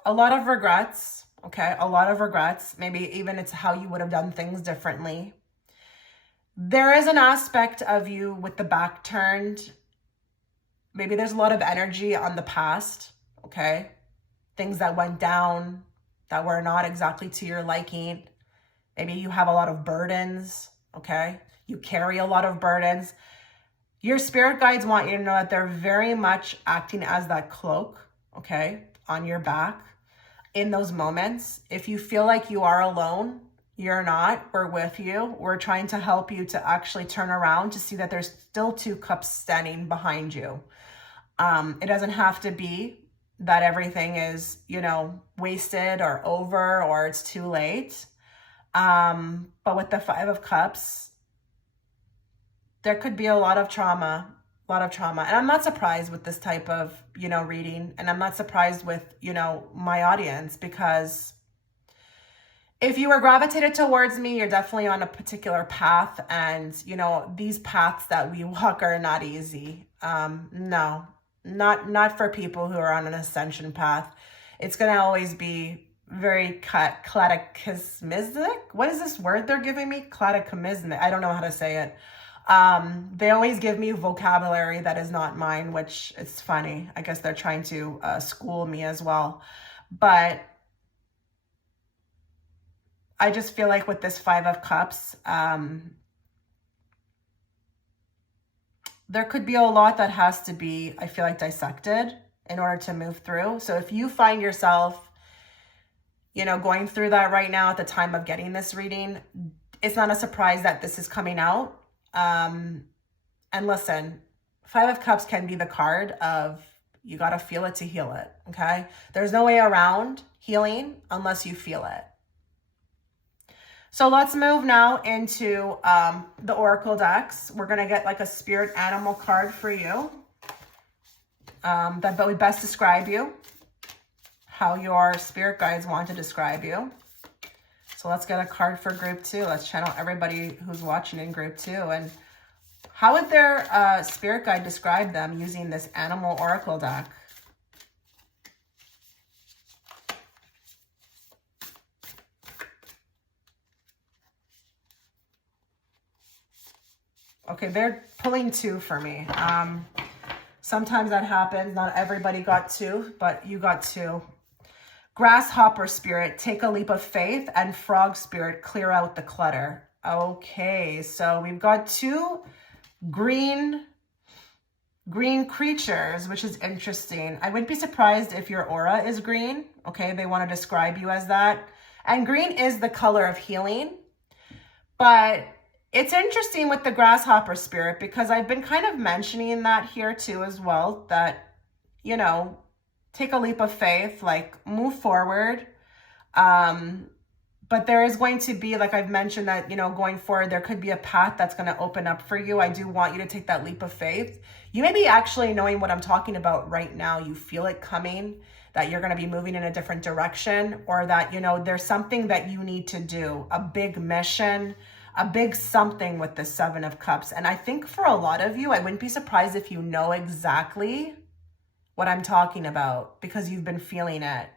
a lot of regrets, okay? A lot of regrets. Maybe even it's how you would have done things differently. There is an aspect of you with the back turned. Maybe there's a lot of energy on the past, okay? Things that went down that were not exactly to your liking. Maybe you have a lot of burdens, okay? You carry a lot of burdens. Your spirit guides want you to know that they're very much acting as that cloak, okay, on your back in those moments. If you feel like you are alone, you're not. We're with you. We're trying to help you to actually turn around to see that there's still 2 cups standing behind you. It doesn't have to be that everything is, you know, wasted or over or it's too late. But with the 5 of Cups, there could be a lot of trauma. And I'm not surprised with this type of, you know, reading. And I'm not surprised with, you know, my audience, because if you were gravitated towards me, you're definitely on a particular path. And, you know, these paths that we walk are not easy. No, not for people who are on an ascension path. It's going to always be very cataclysmic. What is this word they're giving me? Cataclysmic. I don't know how to say it. They always give me vocabulary that is not mine, which is funny. I guess they're trying to school me as well. But I just feel like with this Five of Cups, there could be a lot that has to be, I feel like, dissected in order to move through. So if you find yourself, you know, going through that right now at the time of getting this reading, it's not a surprise that this is coming out. And listen, Five of Cups can be the card of you got to feel it to heal it, okay? There's no way around healing unless you feel it. So let's move now into the Oracle decks. We're going to get like a spirit animal card for you that would best describe you, how your spirit guides want to describe you. So let's get a card for group 2. Let's channel everybody who's watching in group 2. And how would their spirit guide describe them using this animal oracle deck? Okay, they're pulling 2 for me. Sometimes that happens. Not everybody got 2, but you got 2. Grasshopper spirit, take a leap of faith, and frog spirit, clear out the clutter. Okay, so we've got 2 green creatures, which is interesting. I wouldn't be surprised if your aura is green. Okay, they want to describe you as that. And green is the color of healing. But it's interesting with the grasshopper spirit because I've been kind of mentioning that here too as well, that, you know, take a leap of faith, like move forward. But there is going to be, like I've mentioned, that, you know, going forward, there could be a path that's going to open up for you. I do want you to take that leap of faith. You may be actually knowing what I'm talking about right now. You feel it coming, that you're going to be moving in a different direction, or that, you know, there's something that you need to do, a big mission, a big something with the Seven of Cups. And I think for a lot of you, I wouldn't be surprised if you know exactly what I'm talking about because you've been feeling it.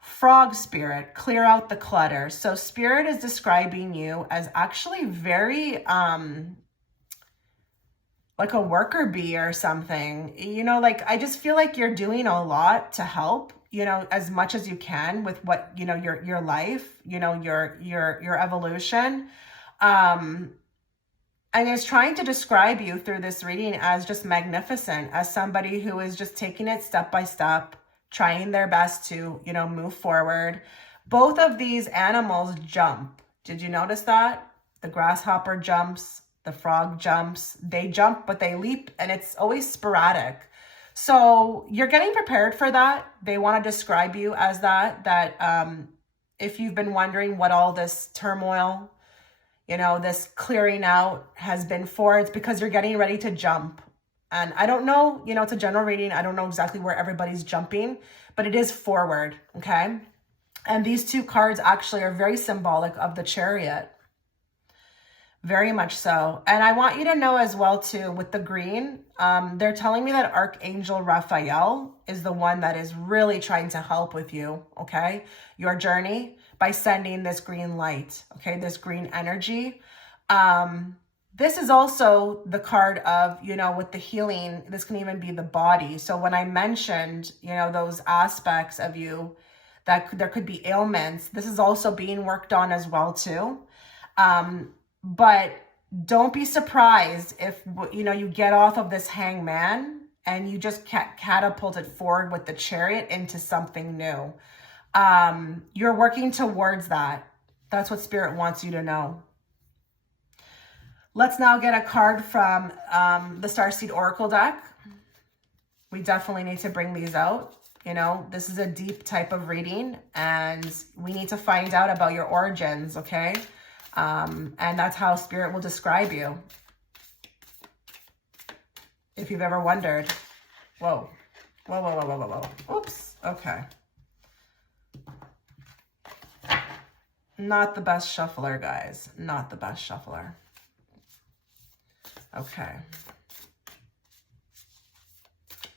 Frog spirit, clear out the clutter. So spirit is describing you as actually very like a worker bee or something. You know, like I just feel like you're doing a lot to help, you know, as much as you can with what, you know, your life, you know, your evolution. And it's trying to describe you through this reading as just magnificent, as somebody who is just taking it step by step, trying their best to, you know, move forward. Both of these animals jump. Did you notice that? The grasshopper jumps, the frog jumps. They jump, but they leap, and it's always sporadic. So you're getting prepared for that. They want to describe you as that if you've been wondering what all this turmoil, you know, this clearing out has been for, it's because you're getting ready to jump. And I don't know, you know, it's a general reading. I don't know exactly where everybody's jumping, but it is forward, okay? And these 2 cards actually are very symbolic of the Chariot. Very much so. And I want you to know as well, too, with the green, they're telling me that Archangel Raphael is the one that is really trying to help with you, okay? Your journey by sending this green light, okay? This green energy. This is also the card of, you know, with the healing, this can even be the body. So when I mentioned, you know, those aspects of you that there could be ailments, this is also being worked on as well, too. But don't be surprised if, you know, you get off of this hangman and you just catapulted forward with the Chariot into something new. You're working towards that. That's what Spirit wants you to know. Let's now get a card from the Starseed Oracle deck. We definitely need to bring these out. You know, this is a deep type of reading, and we need to find out about your origins, okay? And that's how Spirit will describe you. If you've ever wondered. Whoa. Whoa, whoa, whoa, whoa, whoa, whoa. Oops. Okay. Not the best shuffler, guys. Not the best shuffler. Okay.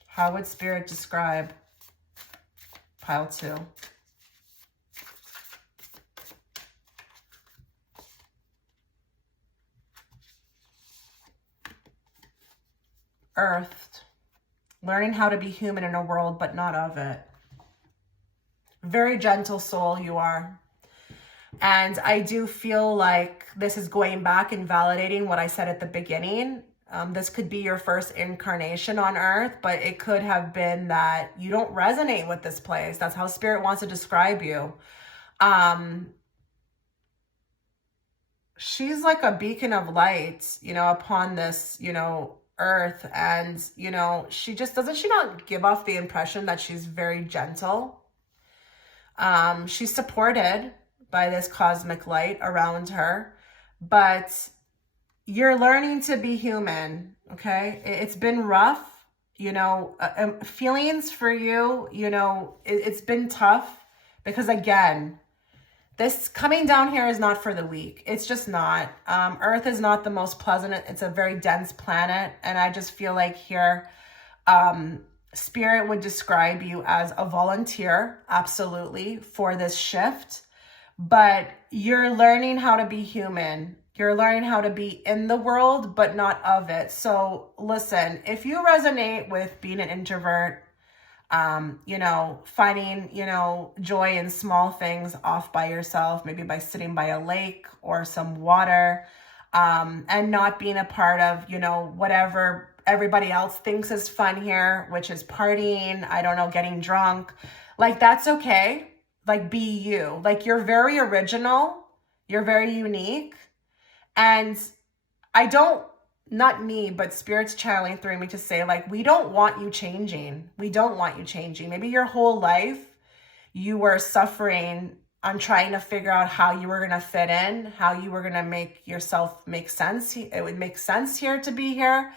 How would Spirit describe pile 2? Earthed. Learning how to be human in a world, but not of it. Very gentle soul you are. And I do feel like this is going back and validating what I said at the beginning. This could be your first incarnation on earth, but it could have been that you don't resonate with this place. That's how spirit wants to describe you. She's like a beacon of light, upon this, earth. And, she just doesn't, she not give off the impression that she's very gentle. She's supported by this cosmic light around her, but you're learning to be human. Okay. It's been rough, feelings for you, it's been tough because again, this coming down here is not for the weak. It's just not. Earth is not the most pleasant. It's a very dense planet. And I just feel like here, Spirit would describe you as a volunteer, absolutely, for this shift. But you're learning how to be human. You're learning how to be in the world, but not of it. So listen, if you resonate with being an introvert, finding, joy in small things off by yourself, maybe by sitting by a lake or some water, and not being a part of, whatever everybody else thinks is fun here, which is partying, I don't know, getting drunk, like, that's okay. Like, be you. Like, you're very original. You're very unique. And not me, but Spirit's channeling through me to say, like, we don't want you changing. We don't want you changing. Maybe your whole life you were suffering on trying to figure out how you were going to fit in, how you were going to make yourself make sense. It would make sense here to be here.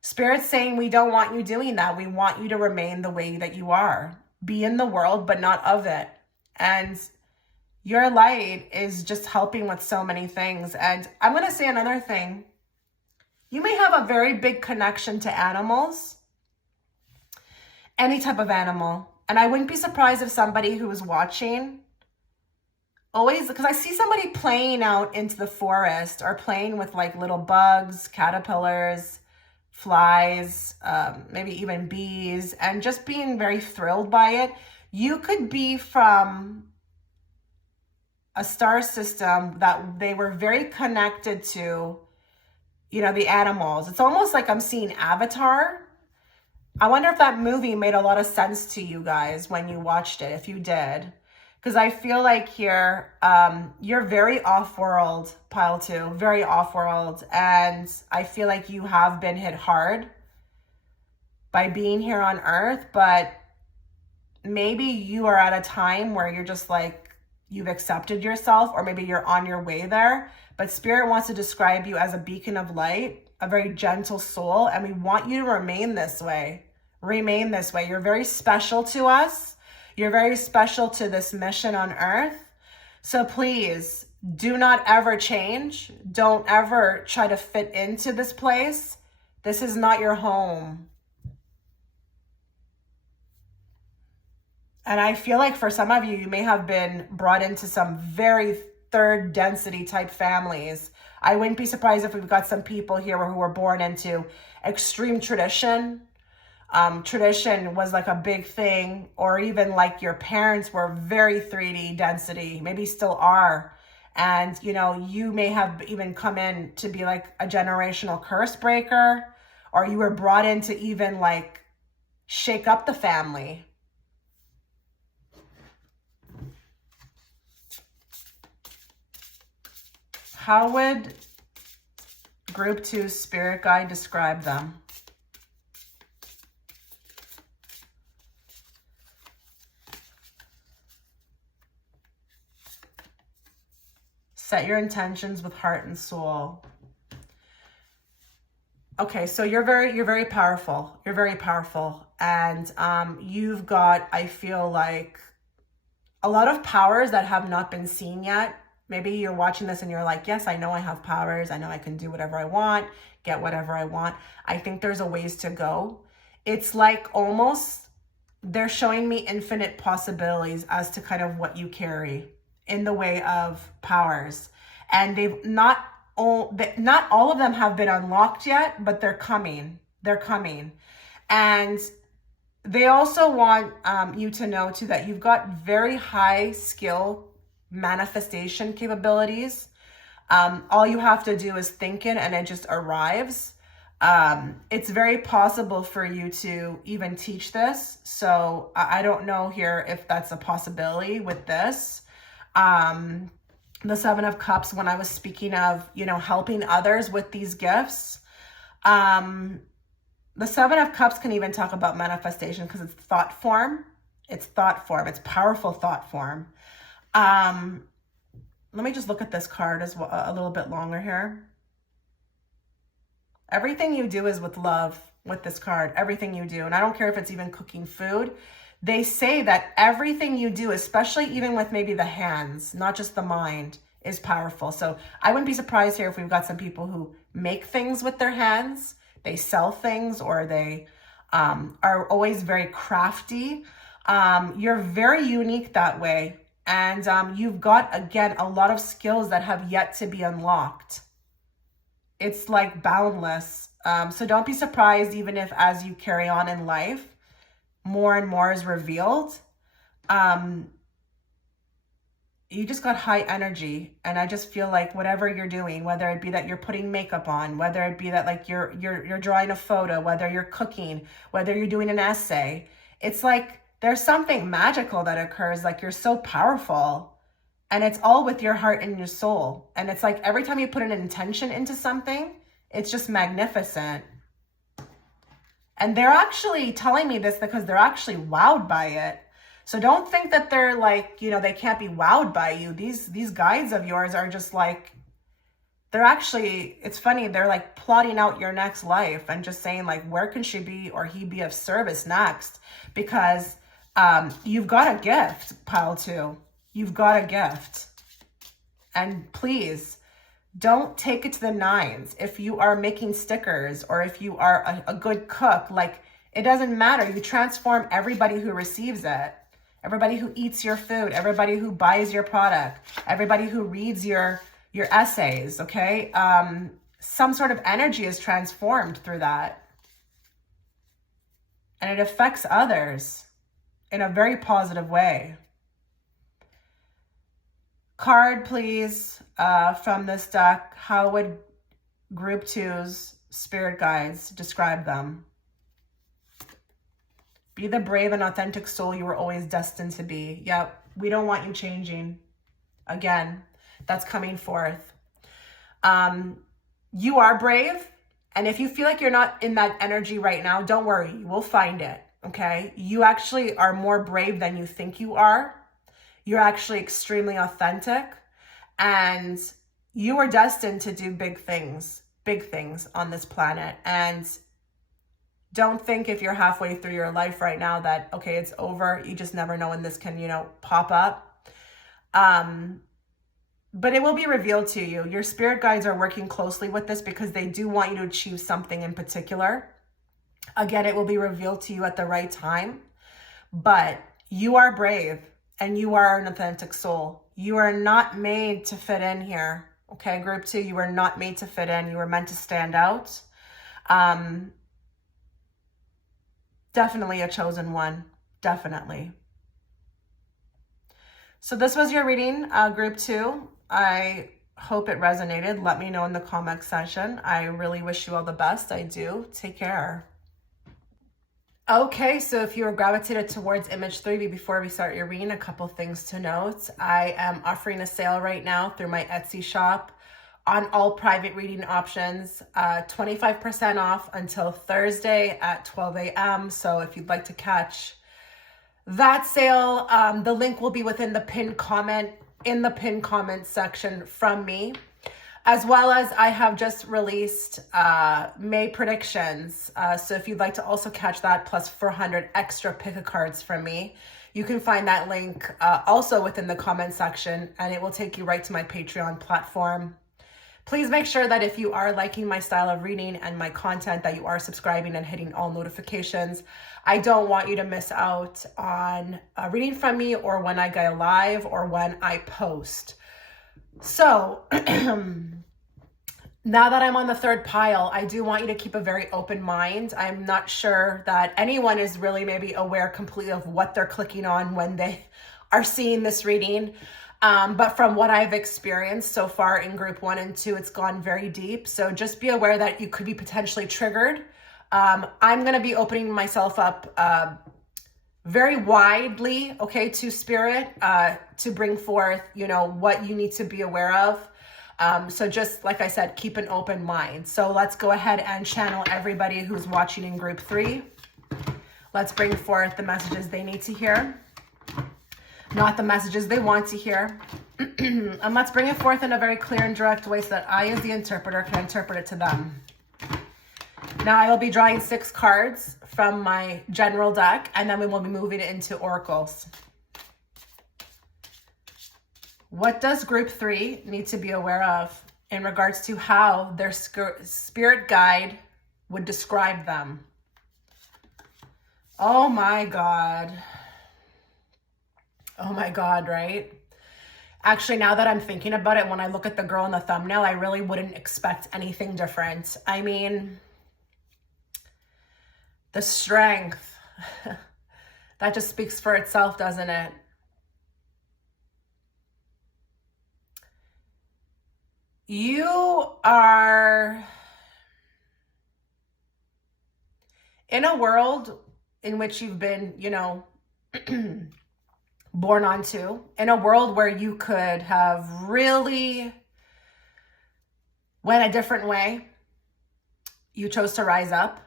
Spirit's saying we don't want you doing that. We want you to remain the way that you are. Be in the world, but not of it. And your light is just helping with so many things. And I'm going to say another thing. You may have a very big connection to animals, any type of animal. And I wouldn't be surprised if somebody who is watching always, because I see somebody playing out into the forest or playing with like little bugs, caterpillars, flies, maybe even bees, and just being very thrilled by it. You could be from a star system that they were very connected to, the animals. It's almost like I'm seeing Avatar. I wonder if that movie made a lot of sense to you guys when you watched it, if you did. Because I feel like here, you're very off-world, Pile 2, very off-world. And I feel like you have been hit hard by being here on Earth. But maybe you are at a time where you're just like, you've accepted yourself, or maybe you're on your way there. But Spirit wants to describe you as a beacon of light, a very gentle soul. And we want you to remain this way. Remain this way. You're very special to us. You're very special to this mission on Earth. So please do not ever change. Don't ever try to fit into this place. This is not your home. And I feel like for some of you, you may have been brought into some very third density type families. I wouldn't be surprised if we've got some people here who were born into extreme tradition. Tradition was like a big thing, or even like your parents were very 3D density, maybe still are. And, you may have even come in to be like a generational curse breaker, or you were brought in to even like shake up the family. How would Group 2 Spirit Guide describe them? Set your intentions with heart and soul. Okay, so you're very powerful. You're very powerful. And you've got, I feel like, a lot of powers that have not been seen yet. Maybe you're watching this and you're like, yes, I know I have powers. I know I can do whatever I want, get whatever I want. I think there's a ways to go. It's like almost they're showing me infinite possibilities as to kind of what you carry in the way of powers. And they've not all of them have been unlocked yet, but they're coming. They're coming. And they also want you to know too that you've got very high skill manifestation capabilities. All you have to do is think it and it just arrives. It's very possible for you to even teach this. So I don't know here if that's a possibility with this. The Seven of Cups, when I was speaking of, helping others with these gifts, the Seven of Cups can even talk about manifestation because it's thought form. It's thought form. It's powerful thought form. Let me just look at this card as well, a little bit longer here. Everything you do is with love with this card. Everything you do. And I don't care if it's even cooking food. They say that everything you do, especially even with maybe the hands, not just the mind, is powerful. So I wouldn't be surprised here if we've got some people who make things with their hands. They sell things, or they are always very crafty. You're very unique that way. And you've got, again, a lot of skills that have yet to be unlocked. It's like boundless. So don't be surprised even if as you carry on in life, more and more is revealed. You just got high energy. And I just feel like whatever you're doing, whether it be that you're putting makeup on, whether it be that like you're drawing a photo, whether you're cooking, whether you're doing an essay, it's like there's something magical that occurs. Like you're so powerful, and it's all with your heart and your soul. And it's like every time you put an intention into something, it's just magnificent. And they're actually telling me this because they're actually wowed by it. So don't think that they're like, they can't be wowed by you. These guides of yours are just like, they're actually, it's funny, they're like plotting out your next life and just saying like, where can she be or he be of service next? Because you've got a gift, pile 2. You've got a gift. And please, don't take it to the nines. If you are making stickers or if you are a good cook, like it doesn't matter. You transform everybody who receives it, everybody who eats your food, everybody who buys your product, everybody who reads your essays, okay? Some sort of energy is transformed through that. And it affects others in a very positive way. Card, please, from this deck. How would Group 2's spirit guides describe them? Be the brave and authentic soul you were always destined to be. Yep, we don't want you changing. Again, that's coming forth. You are brave. And if you feel like you're not in that energy right now, don't worry. You will find it, okay? You actually are more brave than you think you are. You're actually extremely authentic. And you are destined to do big things on this planet. And don't think if you're halfway through your life right now that, okay, it's over. You just never know when this can, pop up. But it will be revealed to you. Your spirit guides are working closely with this because they do want you to achieve something in particular. Again, it will be revealed to you at the right time. But you are brave and you are an authentic soul. You are not made to fit in here. Okay, Group 2, you are not made to fit in. You were meant to stand out. Definitely a chosen one. Definitely. So this was your reading, Group 2. I hope it resonated. Let me know in the comment section. I really wish you all the best. I do. Take care. Okay, so if you are gravitated towards image 3, before we start your reading, a couple things to note. I am offering a sale right now through my Etsy shop on all private reading options, 25% off until Thursday at 12 a.m. So if you'd like to catch that sale, the link will be within the pinned comment, in the pinned comment section from me. As well as I have just released May predictions. So if you'd like to also catch that, plus 400 extra pick-a cards from me, you can find that link also within the comment section, and it will take you right to my Patreon platform. Please make sure that if you are liking my style of reading and my content, that you are subscribing and hitting all notifications. I don't want you to miss out on reading from me, or when I go live, or when I post. So now that I'm on the third pile, I do want you to keep a very open mind. I'm not sure that anyone is really maybe aware completely of what they're clicking on when they are seeing this reading. But from what I've experienced so far in group 1 and 2, it's gone very deep. So just be aware that you could be potentially triggered. I'm going to be opening myself up very widely, okay, to spirit, to bring forth, you know, what you need to be aware of. So just like I said, keep an open mind. So let's go ahead and channel everybody who's watching in group 3. Let's bring forth the messages they need to hear, not the messages they want to hear. And let's bring it forth in a very clear and direct way so that I, as the interpreter, can interpret it to them. Now I will be drawing 6 cards from my general deck, and then we will be moving it into oracles. What does group 3 need to be aware of in regards to how their spirit guide would describe them? Oh my God. Oh my God, right? Actually, now that I'm thinking about it, when I look at the girl in the thumbnail, I really wouldn't expect anything different. I mean, the strength, that just speaks for itself, doesn't it? You are in a world in which you've been, you know, born onto, in a world where you could have really went a different way. You chose to rise up.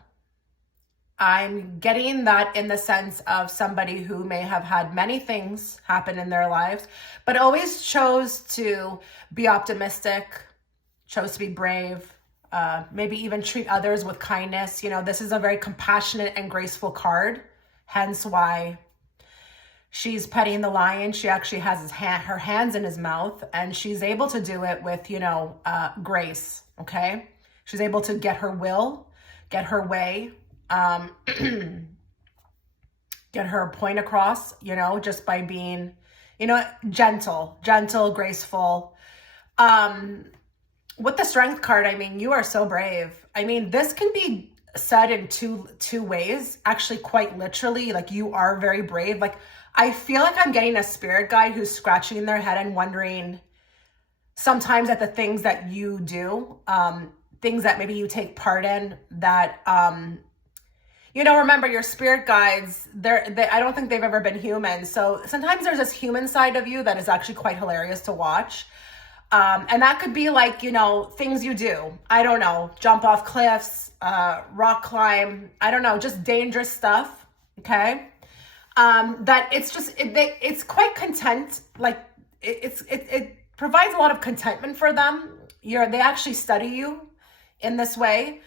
I'm getting that in the sense of somebody who may have had many things happen in their lives, but always chose to be optimistic, chose to be brave, maybe even treat others with kindness. You know, this is a very compassionate and graceful card, hence why she's petting the lion. She actually has her hands in his mouth, and she's able to do it with, you know, grace, okay? She's able to get her will, get her way, get her point across, you know, just by being, you know, gentle, graceful. With the strength card, I mean, you are so brave. I mean, this can be said in two ways, actually, quite literally. Like, you are very brave. Like, I feel like I'm getting a spirit guide who's scratching their head and wondering sometimes at the things that you do, things that maybe you take part in that, you know, remember your spirit guides, I don't think they've ever been human. So sometimes there's this human side of you that is actually quite hilarious to watch. And that could be like, you know, things you do. I don't know, jump off cliffs, rock climb, I don't know, just dangerous stuff, okay? That it's just, it's quite content, like it provides a lot of contentment for them. They actually study you in this way.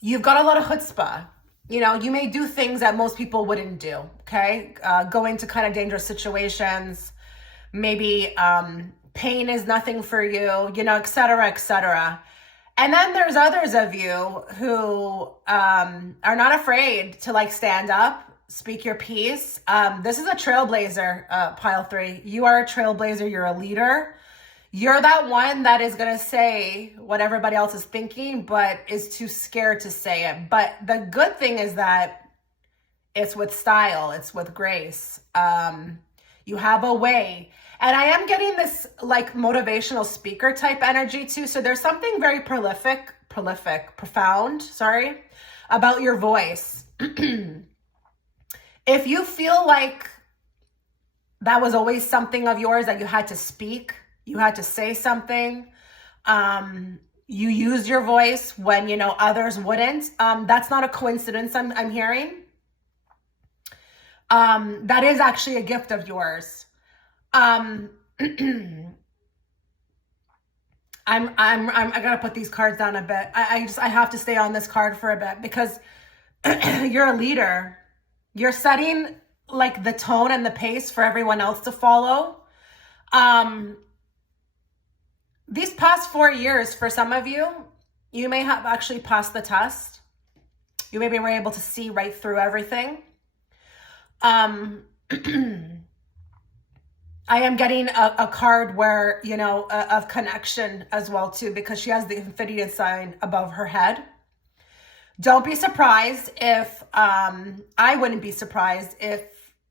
You've got a lot of chutzpah. You know, you may do things that most people wouldn't do, okay? Go into kind of dangerous situations. Maybe pain is nothing for you, you know, et cetera, et cetera. And then there's others of you who are not afraid to like stand up, speak your piece. This is a trailblazer, pile 3. You are a trailblazer. You're a leader. You're that one that is going to say what everybody else is thinking, but is too scared to say it. But the good thing is that it's with style. It's with grace. You have a way. And I am getting this like motivational speaker type energy too. So there's something very profound, about your voice. If you feel like that was always something of yours that you had to speak, you had to say something, you used your voice when, you know, others wouldn't, that's not a coincidence, I'm hearing. That is actually a gift of yours. I gotta put these cards down a bit. I have to stay on this card for a bit because you're a leader. You're setting like the tone and the pace for everyone else to follow. These past 4 years, for some of you, you may have actually passed the test. You maybe were able to see right through everything. I am getting a card where, you know, of connection as well too, because she has the infinity sign above her head. Don't be surprised if, I wouldn't be surprised if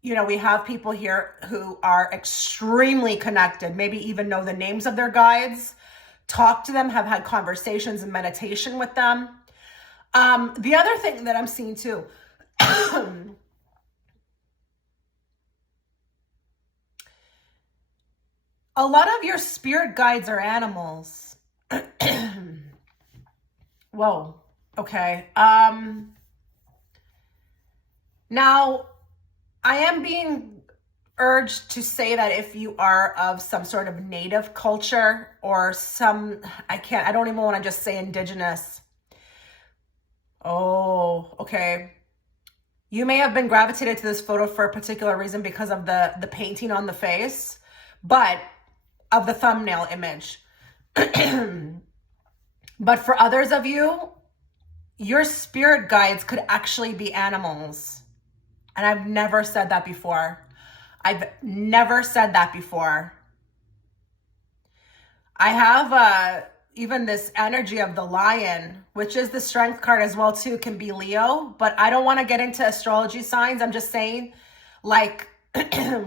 we have people here who are extremely connected, maybe even know the names of their guides, talk to them, have had conversations and meditation with them. The other thing that I'm seeing too, a lot of your spirit guides are animals. Whoa. Okay. Now, I am being urged to say that if you are of some sort of native culture or I don't even want to just say indigenous. Oh, okay. You may have been gravitated to this photo for a particular reason because of the painting on the face, but of the thumbnail image. But for others of you, your spirit guides could actually be animals. And I've never said that before. I've never said that before. I have even this energy of the lion, which is the strength card as well too, can be Leo, but I don't want to get into astrology signs. I'm just saying, like,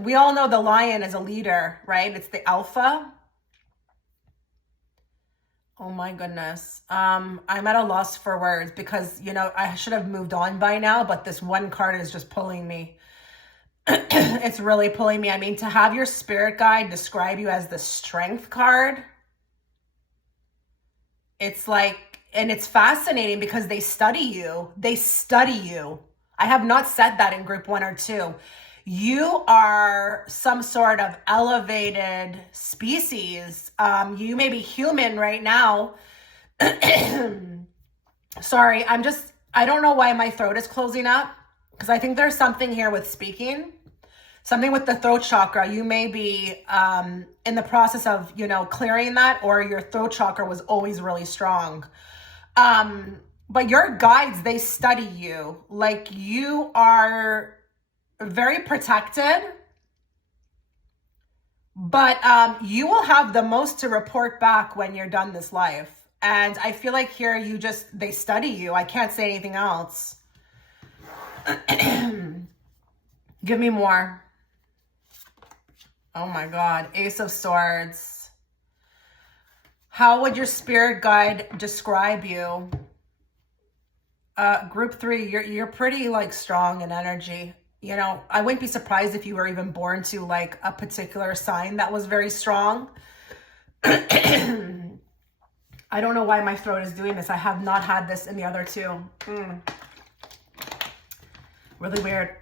we all know the lion is a leader, right? It's the alpha. Oh my goodness. I'm at a loss for words because, I should have moved on by now, but this one card is just pulling me. It's really pulling me. I mean, to have your spirit guide describe you as the strength card, it's like, and it's fascinating because they study you. They study you. I have not said that in group 1 or 2. You are some sort of elevated species. You may be human right now. Sorry, I don't know why my throat is closing up because I think there's something here with speaking, something with the throat chakra. You may be in the process of, clearing that, or your throat chakra was always really strong. But your guides, they study you. Like, you are very protected, but you will have the most to report back when you're done this life. And I feel like here they study you. I can't say anything else. Give me more. Oh my God. Ace of Swords. How would your spirit guide describe you? Group 3, you're pretty like strong in energy. I wouldn't be surprised if you were even born to like a particular sign that was very strong. I don't know why my throat is doing this. I have not had this in the other 2. Really weird.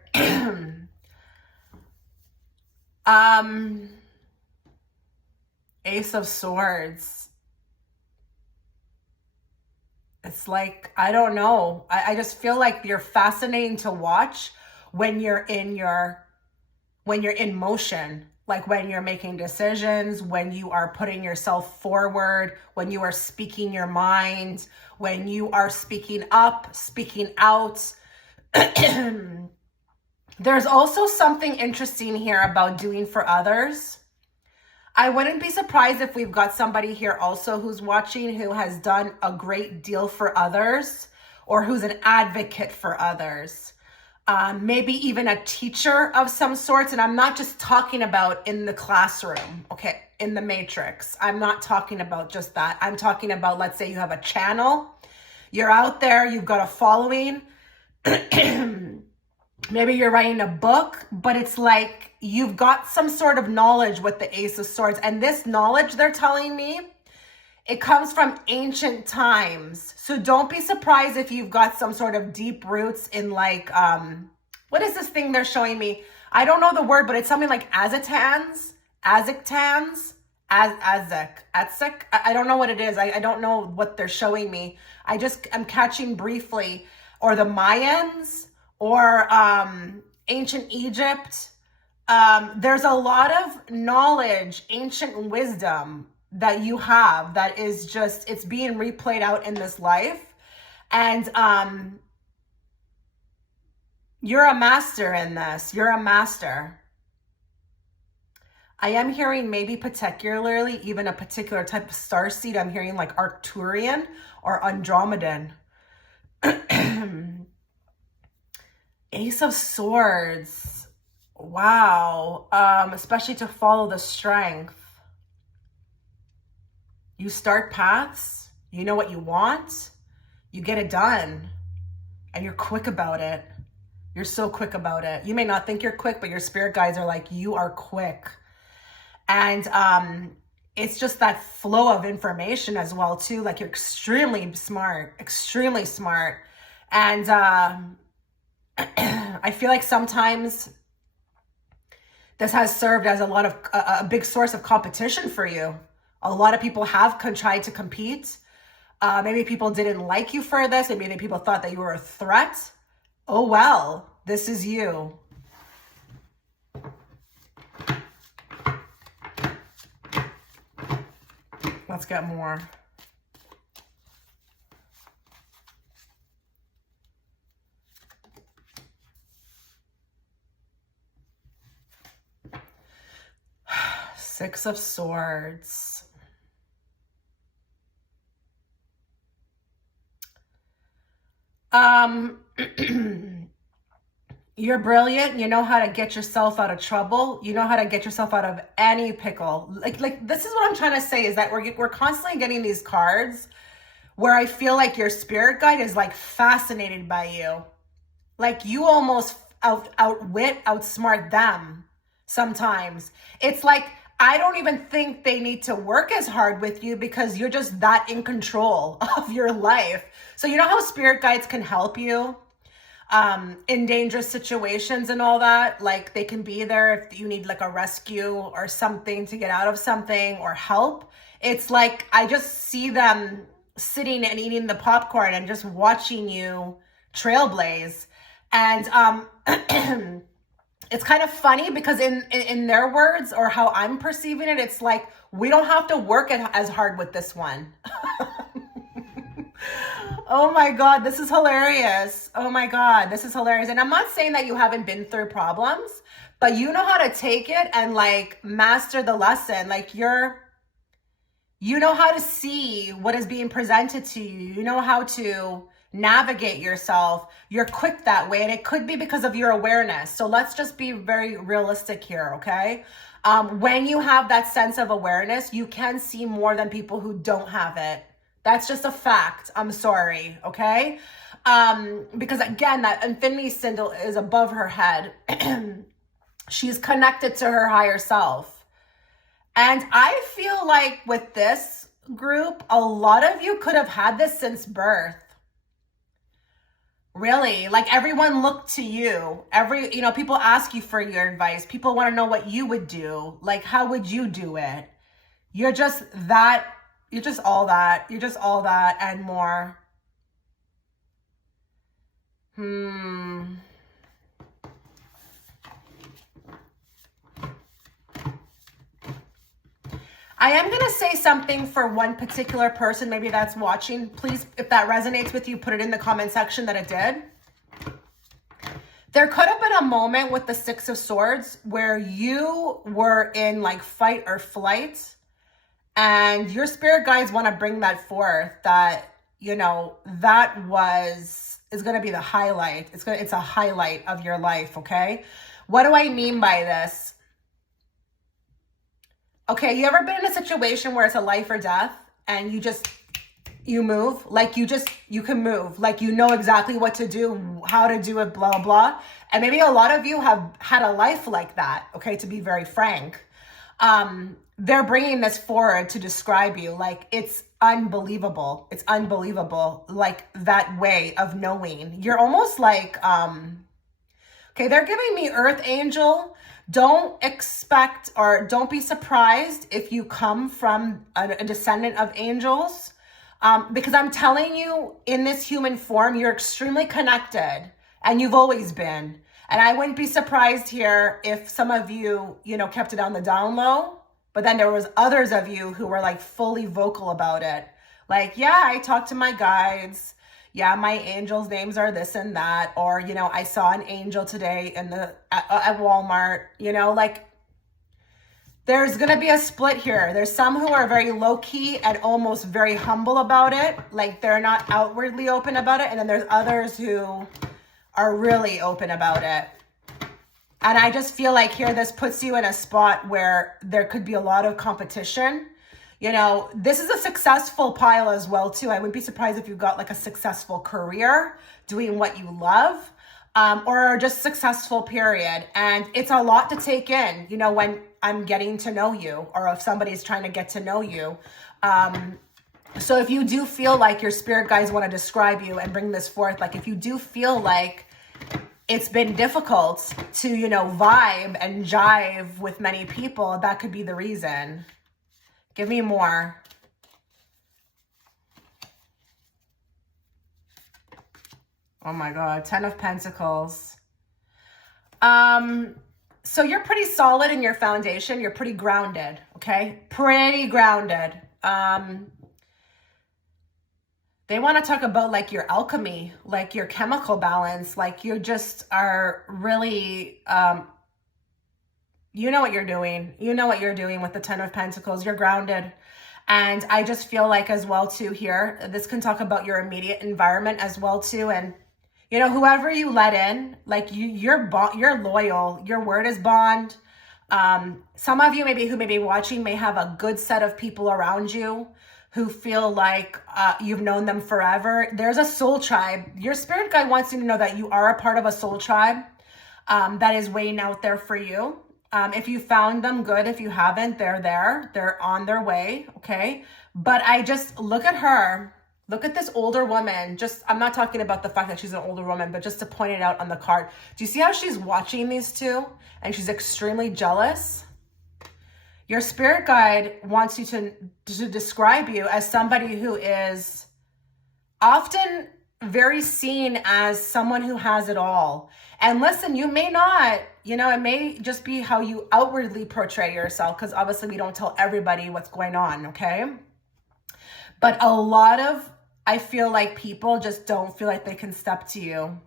Ace of Swords. It's like, I don't know. I just feel like you're fascinating to watch when you're in motion, like when you're making decisions, when you are putting yourself forward, when you are speaking your mind, when you are speaking up, speaking out. There's also something interesting here about doing for others. I wouldn't be surprised if we've got somebody here also who's watching who has done a great deal for others, or who's an advocate for others. Maybe even a teacher of some sorts. And I'm not just talking about in the classroom, okay, in the matrix. I'm not talking about just that. I'm talking about, let's say you have a channel, you're out there, you've got a following. Maybe you're writing a book, but it's like you've got some sort of knowledge with the Ace of Swords. And this knowledge, they're telling me, it comes from ancient times. So don't be surprised if you've got some sort of deep roots in like, what is this thing they're showing me? I don't know the word, but it's something like Aztec. I don't know what it is. I don't know what they're showing me. I'm catching briefly, or the Mayans, or ancient Egypt. There's a lot of knowledge, ancient wisdom that you have that is just, it's being replayed out in this life. And you're a master in this. You're a master. I am hearing maybe particularly even a particular type of starseed. I'm hearing like Arcturian or Andromedan. Ace of Swords. Wow. Especially to follow the strength. You start paths, you know what you want, you get it done, and you're quick about it. You're so quick about it. You may not think you're quick, but your spirit guides are like, you are quick. And it's just that flow of information as well too. Like, you're extremely smart. And I feel like sometimes this has served as a big source of competition for you. A lot of people have tried to compete. Maybe people didn't like you for this, and maybe people thought that you were a threat. Oh well, this is you. Let's get more. Six of Swords. You're brilliant. You know how to get yourself out of trouble. You know how to get yourself out of any pickle. Like this is what I'm trying to say, is that we're constantly getting these cards where I feel like your spirit guide is like fascinated by you. Like you almost outsmart them sometimes. It's like, I don't even think they need to work as hard with you because you're just that in control of your life. So you know how spirit guides can help you in dangerous situations and all that? Like, they can be there if you need like a rescue or something to get out of something or help. It's like, I just see them sitting and eating the popcorn and just watching you trailblaze. And it's kind of funny because in their words, or how I'm perceiving it, it's like, we don't have to work as hard with this one. Oh my God, this is hilarious. Oh my God, this is hilarious. And I'm not saying that you haven't been through problems, but you know how to take it and like master the lesson. Like you know how to see what is being presented to you. You know how to navigate yourself. You're quick that way. And it could be because of your awareness. So let's just be very realistic here, okay? When you have that sense of awareness, you can see more than people who don't have it. That's just a fact. I'm sorry, okay? Because again, that infinity symbol is above her head. She's connected to her higher self. And I feel like with this group, a lot of you could have had this since birth. Really, like everyone looked to you. People ask you for your advice. People want to know what you would do. Like, how would you do it? You're just that. You're just all that. You're just all that and more. I am going to say something for one particular person, maybe that's watching. Please, if that resonates with you, put it in the comment section that it did. There could have been a moment with the Six of Swords where you were in like fight or flight, and your spirit guides want to bring that forth, that, you know, that is going to be the highlight. It's a highlight of your life, okay? What do I mean by this? Okay, you ever been in a situation where it's a life or death and you move? Like you can move. Like you know exactly what to do, how to do it, blah, blah. And maybe a lot of you have had a life like that, okay, to be very frank. They're bringing this forward to describe you. Like, it's unbelievable. It's unbelievable. Like that way of knowing. You're almost like, okay, they're giving me Earth Angel. Don't expect or don't be surprised if you come from a descendant of angels. Because I'm telling you, in this human form, you're extremely connected and you've always been. And I wouldn't be surprised here if some of you, kept it on the down low. But then there was others of you who were like fully vocal about it. Like, yeah, I talked to my guides. Yeah, my angels' names are this and that. Or, I saw an angel today at Walmart. Like, there's going to be a split here. There's some who are very low key and almost very humble about it. Like, they're not outwardly open about it. And then there's others who are really open about it. And I just feel like here, this puts you in a spot where there could be a lot of competition. You know, this is a successful pile as well, too. I wouldn't be surprised if you got like a successful career doing what you love, or just successful period. And it's a lot to take in, you know, when I'm getting to know you, or if somebody's trying to get to know you. So if you do feel like your spirit guides want to describe you and bring this forth, like if you do feel like it's been difficult to, you know, vibe and jive with many people, that could be the reason. Give me more. Oh my God, 10 of Pentacles. So you're pretty solid in your foundation. You're pretty grounded, okay? Pretty grounded. They want to talk about like your alchemy, like your chemical balance, like you just are really, you know what you're doing. You know what you're doing with the 10 of Pentacles. You're grounded. And I just feel like as well too here, this can talk about your immediate environment as well too. And you know, whoever you let in, like you're loyal. Your word is bond. Some of you maybe who may be watching may have a good set of people around you who feel like you've known them forever. There's a soul tribe. Your spirit guide wants you to know that you are a part of a soul tribe that is waiting out there for you. If you found them, good. If you haven't, they're there. They're on their way, okay? But I just look at her. Look at this older woman. I'm not talking about the fact that she's an older woman, but just to point it out on the card. Do you see how she's watching these two? And she's extremely jealous. Your spirit guide wants you to describe you as somebody who is often very seen as someone who has it all. And listen, you may not, you know, it may just be how you outwardly portray yourself, because obviously we don't tell everybody what's going on, okay? But a lot of, I feel like people just don't feel like they can step to you.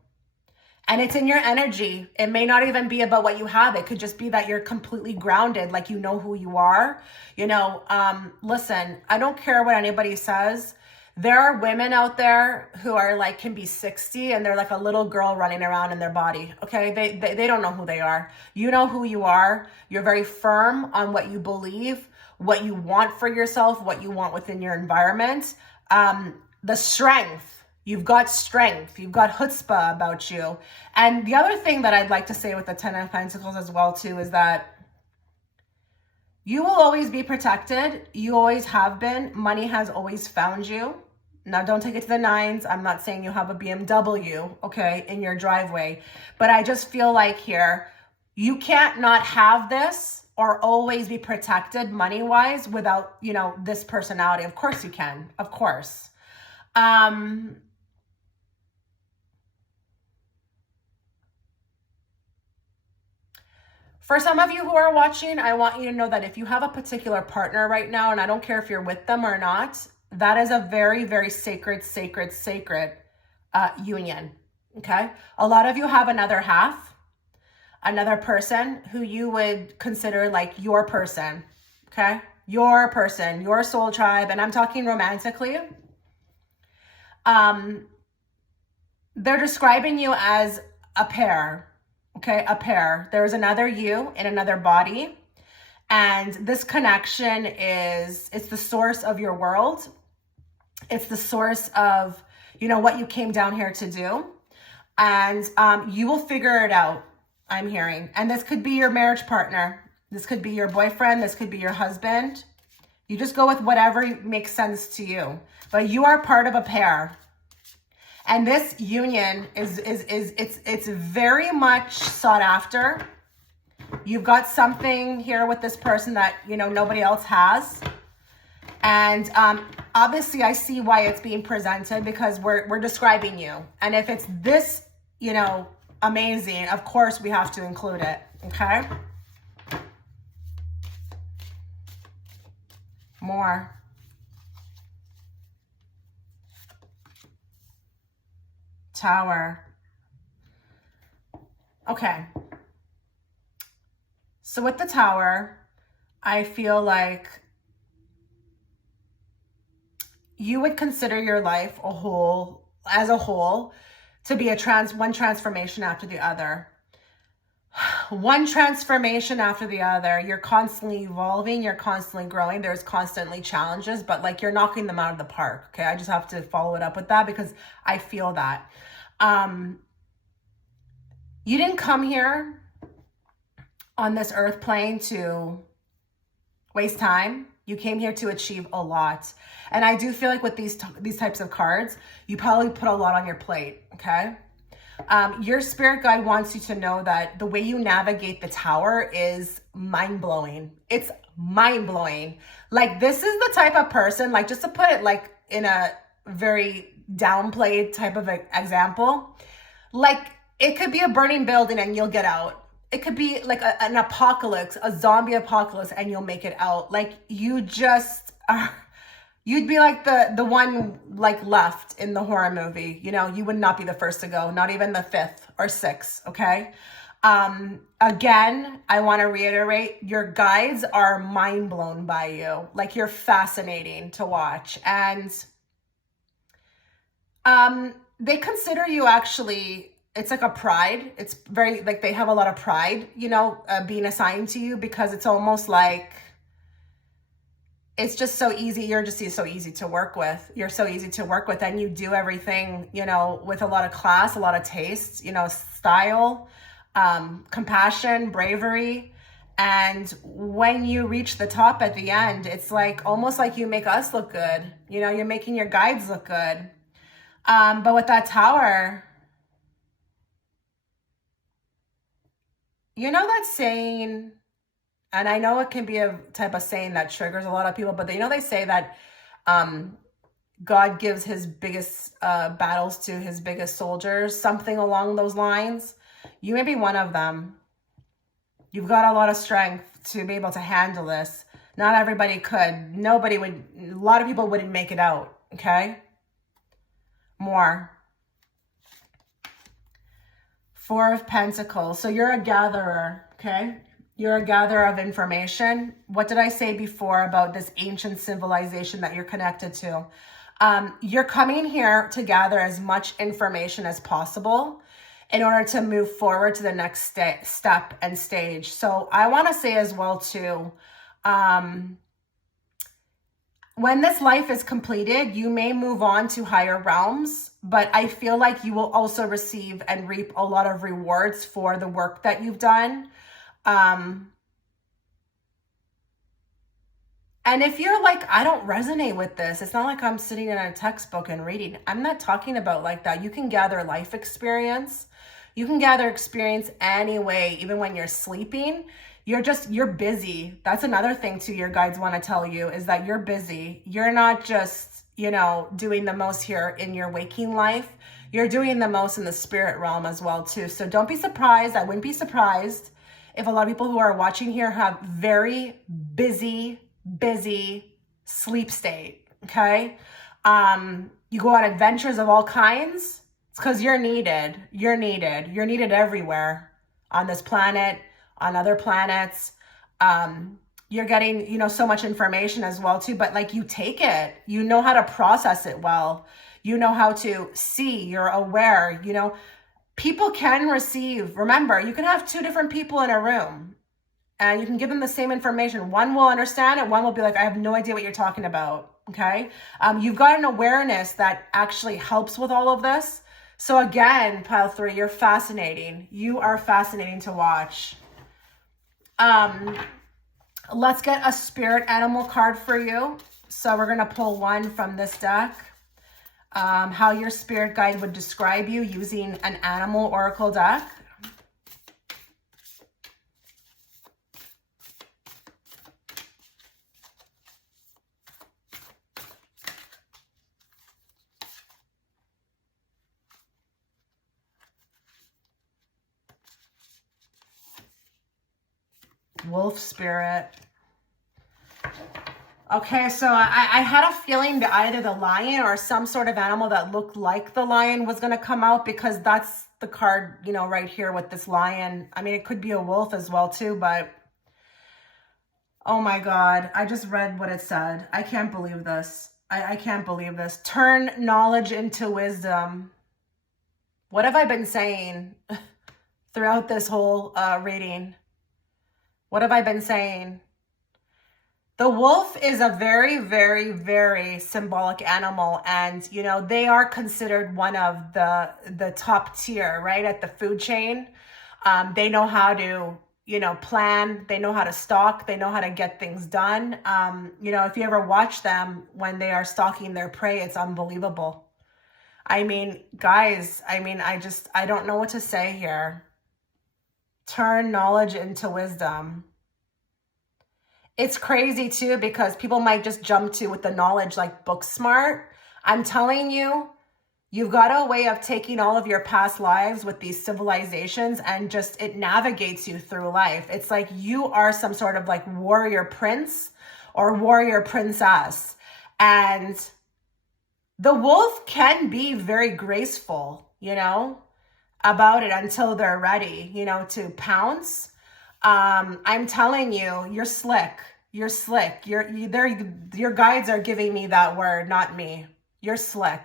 And it's in your energy. It may not even be about what you have. It could just be that you're completely grounded, like you know who you are. You know, listen, I don't care what anybody says. There are women out there who are like, can be 60 and they're like a little girl running around in their body. Okay. They don't know who they are. You know who you are. You're very firm on what you believe, what you want for yourself, what you want within your environment. The strength. You've got strength. You've got chutzpah about you. And the other thing that I'd like to say with the 10 of Pentacles as well too is that you will always be protected. You always have been. Money has always found you. Now, don't take it to the nines. I'm not saying you have a BMW, okay, in your driveway. But I just feel like here, you can't not have this or always be protected money-wise without, you know, this personality. Of course you can. Of course. For some of you who are watching, I want you to know that if you have a particular partner right now, and I don't care if you're with them or not, that is a very, very sacred union, okay? A lot of you have another half, another person who you would consider like your person, okay? Your person, your soul tribe, and I'm talking romantically. They're describing you as a pair. Okay, a pair. There's another you in another body. And this connection it's the source of your world. It's the source of, you know, what you came down here to do. And you will figure it out, I'm hearing. And this could be your marriage partner. This could be your boyfriend. This could be your husband. You just go with whatever makes sense to you. But you are part of a pair. And this union it's very much sought after. You've got something here with this person that, you know, nobody else has. And obviously I see why it's being presented, because we're describing you. And if it's this, you know, amazing, of course we have to include it, okay? More. Tower. Okay. So with the Tower, I feel like you would consider your life as a whole to be one transformation after the other. one transformation after the other. You're constantly evolving, you're constantly growing, there's constantly challenges, but like you're knocking them out of the park. Okay, I just have to follow it up with that because I feel that. You didn't come here on this earth plane to waste time. You came here to achieve a lot. And I do feel like with these types of cards, you probably put a lot on your plate, okay? Your spirit guide wants you to know that the way you navigate the tower is mind-blowing. It's mind-blowing. Like, this is the type of person, like, just to put it like in a very downplayed type of example, like it could be a burning building and you'll get out. It could be like an apocalypse, a zombie apocalypse, and you'll make it out. Like, you just are, you'd be like the one like left in the horror movie. You know, you would not be the first to go, not even the fifth or sixth, okay? Again, I want to reiterate, your guides are mind blown by you. Like, you're fascinating to watch. And they consider you actually, it's like a pride. It's very, like, they have a lot of pride, you know, being assigned to you, because it's almost like, it's just so easy. You're just so easy to work with. You're so easy to work with, and you do everything, you know, with a lot of class, a lot of taste, you know, style, compassion, bravery. And when you reach the top at the end, it's like, almost like you make us look good. You know, you're making your guides look good. But with that tower, you know that saying, and I know it can be a type of saying that triggers a lot of people, but they say that God gives his biggest battles to his biggest soldiers, something along those lines. You may be one of them. You've got a lot of strength to be able to handle this. Not everybody could. Nobody would, a lot of people wouldn't make it out, okay? More. Four of Pentacles. So you're a gatherer, okay? You're a gatherer of information. What did I say before about this ancient civilization that you're connected to? You're coming here to gather as much information as possible in order to move forward to the next step and stage. So I want to say as well too, when this life is completed, you may move on to higher realms, but I feel like you will also receive and reap a lot of rewards for the work that you've done. And if you're like, I don't resonate with this, it's not like I'm sitting in a textbook and reading. I'm not talking about like that. You can gather life experience. You can gather experience anyway, even when you're sleeping. You're busy. That's another thing too your guides want to tell you, is that you're busy. You're not just, you know, doing the most here in your waking life. You're doing the most in the spirit realm as well too. So don't be surprised. I wouldn't be surprised if a lot of people who are watching here have very busy sleep state, okay? You go on adventures of all kinds. It's because you're needed. You're needed everywhere on this planet, on other planets. You're getting, you know, so much information as well too, but like, you take it, you know how to process it well. You know how to see, you're aware, you know, people can receive. Remember, you can have two different people in a room and you can give them the same information. One will understand it. One will be like, I have no idea what you're talking about. Okay. You've got an awareness that actually helps with all of this. So again, pile 3, you're fascinating. You are fascinating to watch. Let's get a spirit animal card for you. So we're going to pull one from this deck. How your spirit guide would describe you using an animal oracle deck. Wolf spirit. Okay, so I had a feeling that either the lion or some sort of animal that looked like the lion was going to come out, because that's the card, you know, right here with this lion. I mean, it could be a wolf as well too, but oh my God, I just read what it said. I can't believe this. I can't believe this. Turn knowledge into wisdom. What have I been saying? throughout this whole reading? What have I been saying? The wolf is a very, very, very symbolic animal. And, you know, they are considered one of the top tier, right, at the food chain. They know how to, you know, plan. They know how to stalk. They know how to get things done. You know, if you ever watch them when they are stalking their prey, it's unbelievable. I mean, guys, I mean, I don't know what to say here. Turn knowledge into wisdom. It's crazy too, because people might just jump to with the knowledge like book smart. I'm telling you, you've got a way of taking all of your past lives with these civilizations and just it navigates you through life. It's like you are some sort of like warrior prince or warrior princess. And the wolf can be very graceful, you know, about it until they're ready, you know, to pounce. I'm telling you, you're slick. You're slick. Your guides are giving me that word, not me. You're slick.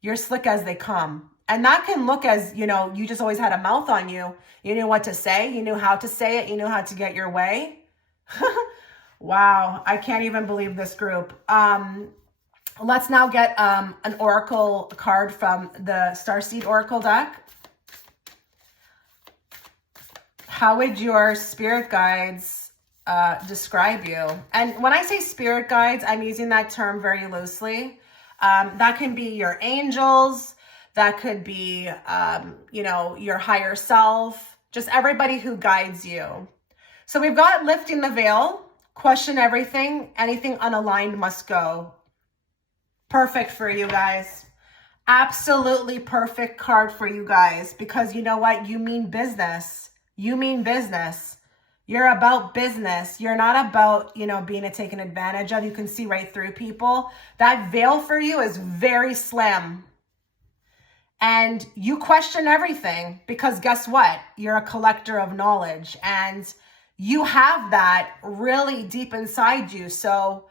You're slick as they come. And that can look as, you know, you just always had a mouth on you. You knew what to say. You knew how to say it. You knew how to get your way. Wow. I can't even believe this group. Let's now get an oracle card from the Starseed Oracle deck. How would your spirit guides describe you? And when I say spirit guides, I'm using that term very loosely. That can be your angels. That could be, you know, your higher self. Just everybody who guides you. So we've got lifting the veil, question everything, anything unaligned must go. Perfect for you guys. Absolutely perfect card for you guys, because you know what? You mean business. You mean business. You're about business. You're not about, you know, being taken advantage of. You can see right through people. That veil for you is very slim. And you question everything because guess what? You're a collector of knowledge and you have that really deep inside you. So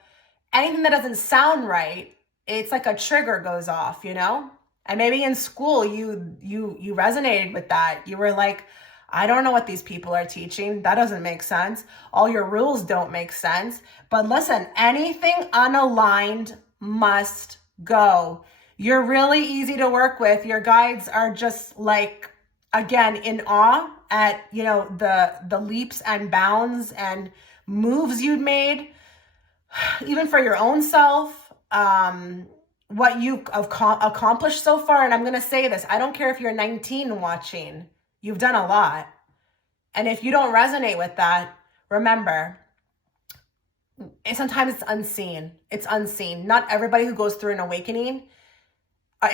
anything that doesn't sound right, it's like a trigger goes off, you know? And maybe in school you resonated with that. You were like, I don't know what these people are teaching. That doesn't make sense. All your rules don't make sense. But listen, anything unaligned must go. You're really easy to work with. Your guides are just like, again, in awe at, you know, the leaps and bounds and moves you've made, even for your own self, what you've accomplished so far. And I'm going to say this, I don't care if you're 19 watching. You've done a lot. And if you don't resonate with that, remember, sometimes it's unseen. It's unseen. Not everybody who goes through an awakening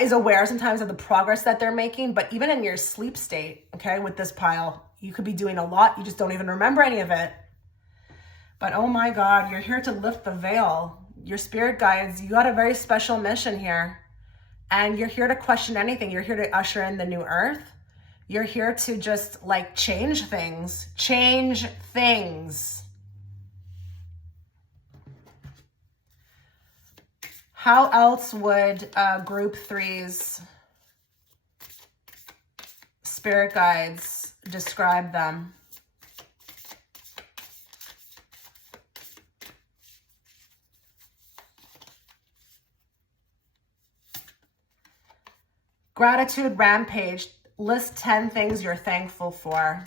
is aware sometimes of the progress that they're making. But even in your sleep state, okay, with this pile, you could be doing a lot. You just don't even remember any of it. But oh my God, you're here to lift the veil. Your spirit guides, you got a very special mission here. And you're here to question anything. You're here to usher in the new earth. You're here to just like change things. Change things. How else would group 3's spirit guides describe them? Gratitude rampage. List 10 things you're thankful for.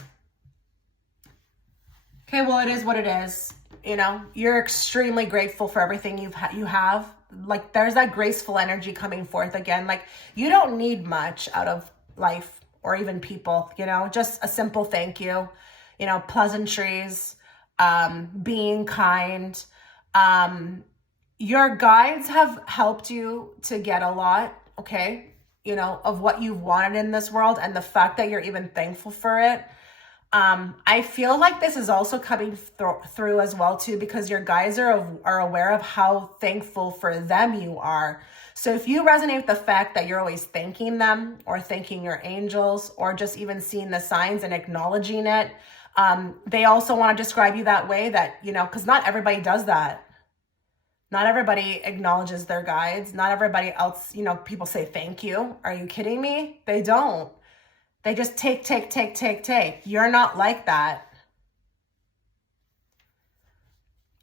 Okay, well, it is what it is. You know, you're extremely grateful for everything you have. Like, there's that graceful energy coming forth again. Like, you don't need much out of life or even people, you know, just a simple thank you, you know, pleasantries, being kind. Your guides have helped you to get a lot, okay? You know, of what you've wanted in this world, and the fact that you're even thankful for it. I feel like this is also coming through as well too, because your guides are aware of how thankful for them you are. So if you resonate with the fact that you're always thanking them or thanking your angels or just even seeing the signs and acknowledging it, they also want to describe you that way, that, you know, because not everybody does that. Not everybody acknowledges their guides. Not everybody else, you know, people say thank you. Are you kidding me? They don't. They just take, take, take, take, take. You're not like that.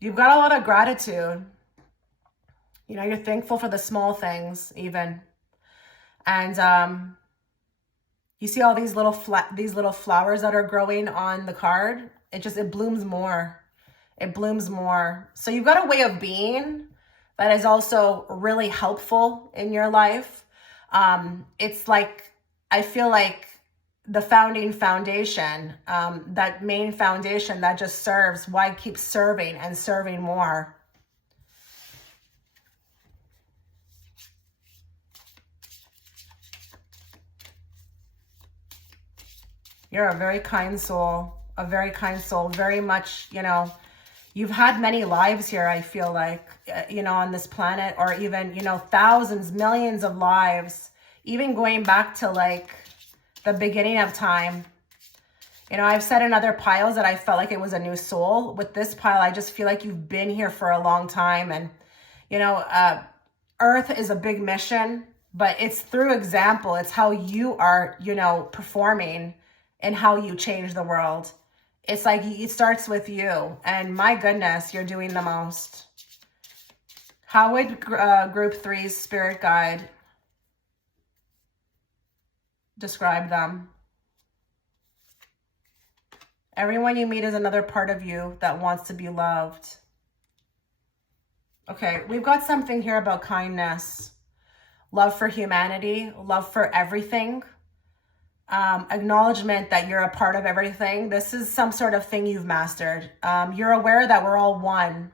You've got a lot of gratitude. You know, you're thankful for the small things even. And you see all these little flowers that are growing on the card. It blooms more. It blooms more. So you've got a way of being that is also really helpful in your life. It's like, I feel like the foundation, that main foundation that just serves, why keep serving and serving more? You're a very kind soul, very much, you know, you've had many lives here, I feel like, you know, on this planet, or even, you know, thousands, millions of lives, even going back to like the beginning of time. You know, I've said in other piles that I felt like it was a new soul. With this pile, I just feel like you've been here for a long time. And, you know, Earth is a big mission, but it's through example. It's how you are, you know, performing and how you change the world. It's like it starts with you. And my goodness, you're doing the most. How would group 3's spirit guide describe them? Everyone you meet is another part of you that wants to be loved. Okay, we've got something here about kindness, love for humanity, love for everything. Acknowledgement that you're a part of everything. This is some sort of thing you've mastered. You're aware that we're all one.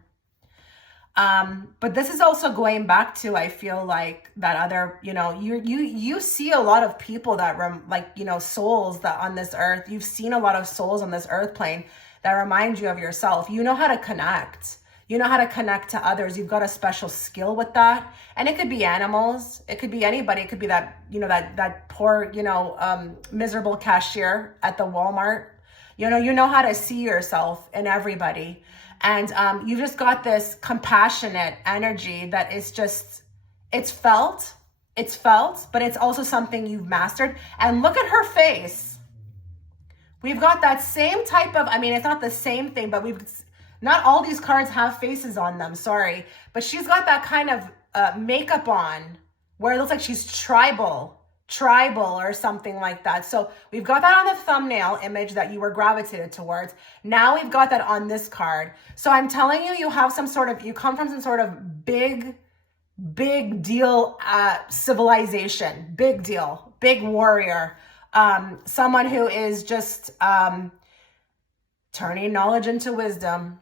But this is also going back to, I feel like, that other, you know, you see a lot of people that like, you know, souls that on this earth, you've seen a lot of souls on this earth plane that remind you of yourself. You know how to connect. You know how to connect to others. You've got a special skill with that. And it could be animals. It could be anybody. It could be that, you know, that poor, you know, miserable cashier at the Walmart. You know how to see yourself in everybody. And you just got this compassionate energy that is just, it's felt, but it's also something you've mastered. And look at her face. We've got that same type of, I mean, it's not the same thing, but not all these cards have faces on them, sorry. But she's got that kind of makeup on where it looks like she's tribal or something like that. So we've got that on the thumbnail image that you were gravitated towards. Now we've got that on this card. So I'm telling you, you have some sort of, you come from some sort of big deal civilization, big deal, big warrior, someone who is just turning knowledge into wisdom,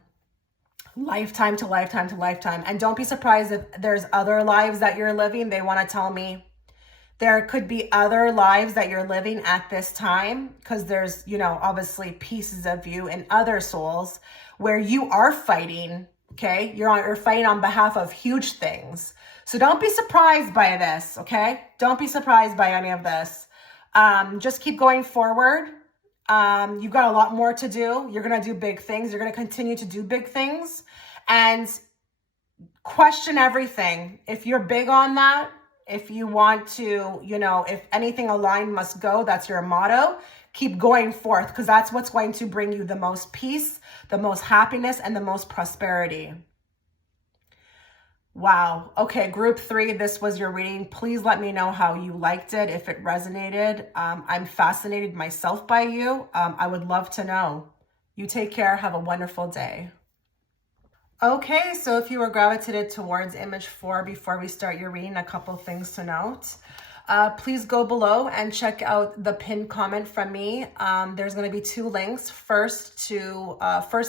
lifetime to lifetime to lifetime. And don't be surprised if there's other lives that you're living. They want to tell me there could be other lives that you're living at this time, because there's, you know, obviously pieces of you and other souls where you are fighting, okay? You're fighting on behalf of huge things. So don't be surprised by this, okay? Don't be surprised by any of this. Just keep going forward. You've got a lot more to do. You're going to do big things. You're going to continue to do big things and question everything. If you're big on that, if you want to, you know, if anything aligned must go, that's your motto. Keep going forth, because that's what's going to bring you the most peace, the most happiness, and the most prosperity. Wow. Okay, group 3, this was your reading. Please let me know how you liked it, if it resonated. I'm fascinated myself by you. I would love to know. You take care. Have a wonderful day. Okay, so if you were gravitated towards image 4 before we start your reading, a couple things to note. Please go below and check out the pinned comment from me. There's going to be 2 links. First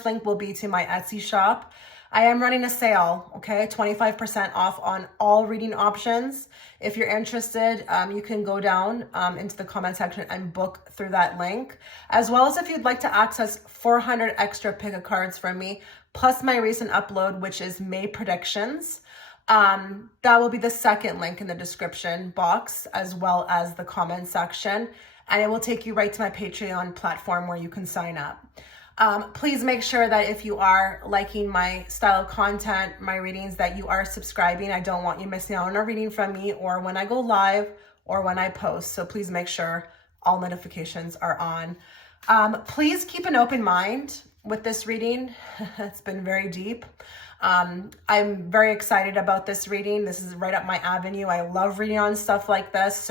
link will be to my Etsy shop. I am running a sale, okay? 25% off on all reading options. If you're interested, you can go down into the comment section and book through that link. As well as if you'd like to access 400 extra pick-a-cards from me, plus my recent upload, which is May predictions. That will be the second link in the description box, as well as the comment section. And it will take you right to my Patreon platform where you can sign up. Please make sure that if you are liking my style of content, my readings, that you are subscribing. I don't want you missing out on a reading from me, or when I go live, or when I post. So please make sure all notifications are on. Please keep an open mind with this reading. It's been very deep. I'm very excited about this reading. This is right up my avenue. I love reading on stuff like this.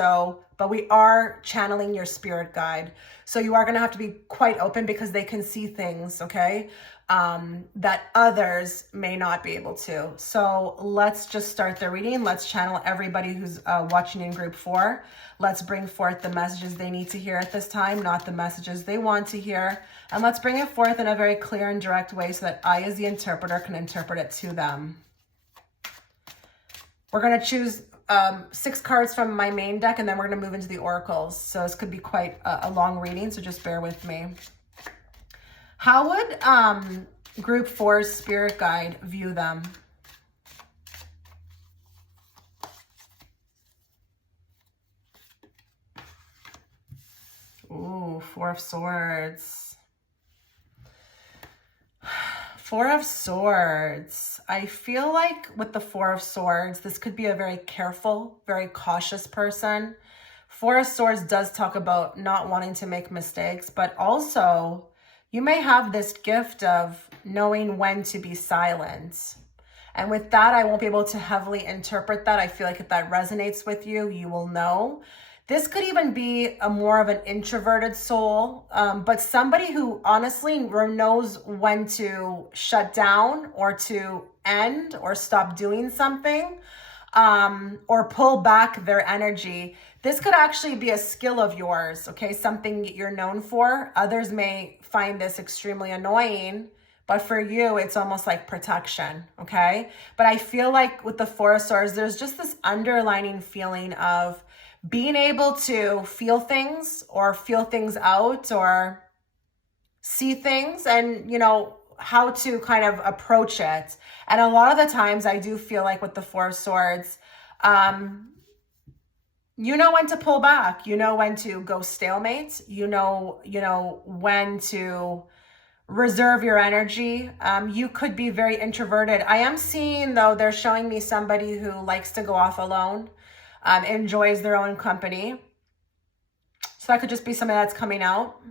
But we are channeling your spirit guide. So you are going to have to be quite open because they can see things, okay, that others may not be able to. So let's just start the reading. Let's channel everybody who's watching in group 4. Let's bring forth the messages they need to hear at this time, not the messages they want to hear. And let's bring it forth in a very clear and direct way so that I, as the interpreter, can interpret it to them. We're going to choose 6 cards from my main deck, and then we're going to move into the oracles. So this could be quite a long reading, so just bear with me. How would group 4's spirit guide view them? Ooh, 4 of Swords. 4 of Swords. I feel like with the 4 of Swords, this could be a very careful, very cautious person. 4 of Swords does talk about not wanting to make mistakes, but also you may have this gift of knowing when to be silent. And with that, I won't be able to heavily interpret that. I feel like if that resonates with you, you will know. This could even be a more of an introverted soul, but somebody who honestly knows when to shut down or to end or stop doing something, or pull back their energy. This could actually be a skill of yours, okay? Something that you're known for. Others may find this extremely annoying, but for you, it's almost like protection, okay? But I feel like with the 4 of Swords, there's just this underlining feeling of being able to feel things or feel things out or see things and, you know, how to kind of approach it. And a lot of the times I do feel like with the 4 of Swords, you know when to pull back, you know when to go stalemate, you know when to reserve your energy. You could be very introverted. I am seeing, though, they're showing me somebody who likes to go off alone, enjoys their own company. So that could just be something that's coming out.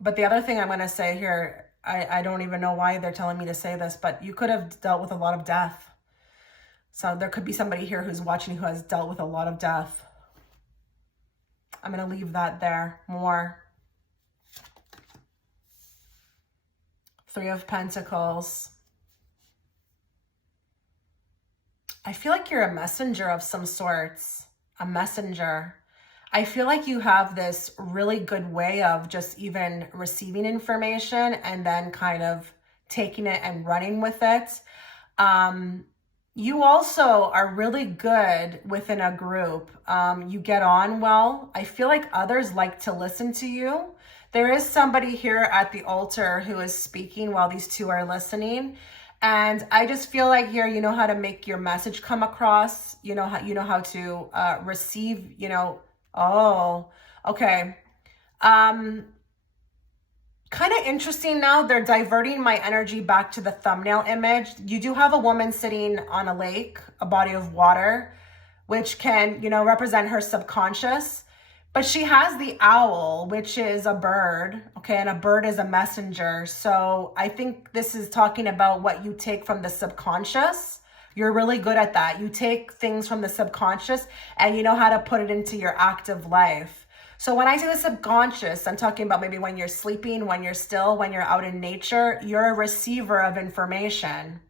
But the other thing I'm going to say here, I don't even know why they're telling me to say this, but you could have dealt with a lot of death. So there could be somebody here who's watching who has dealt with a lot of death. I'm going to leave that there. More. 3 of Pentacles. I feel like you're a messenger of some sorts. A messenger. I feel like you have this really good way of just even receiving information and then kind of taking it and running with it. You also are really good within a group. You get on well. I feel like others like to listen to you. There is somebody here at the altar who is speaking while these two are listening. And I just feel like here, you know how to make your message come across. You know how to receive, oh, okay. Kind of interesting now. They're diverting my energy back to the thumbnail image. You do have a woman sitting on a lake, a body of water, which can, represent her subconscious. But she has the owl, which is a bird, okay? And a bird is a messenger. So I think this is talking about what you take from the subconscious. You're really good at that. You take things from the subconscious and you know how to put it into your active life. So when I say the subconscious, I'm talking about maybe when you're sleeping, when you're still, when you're out in nature, you're a receiver of information.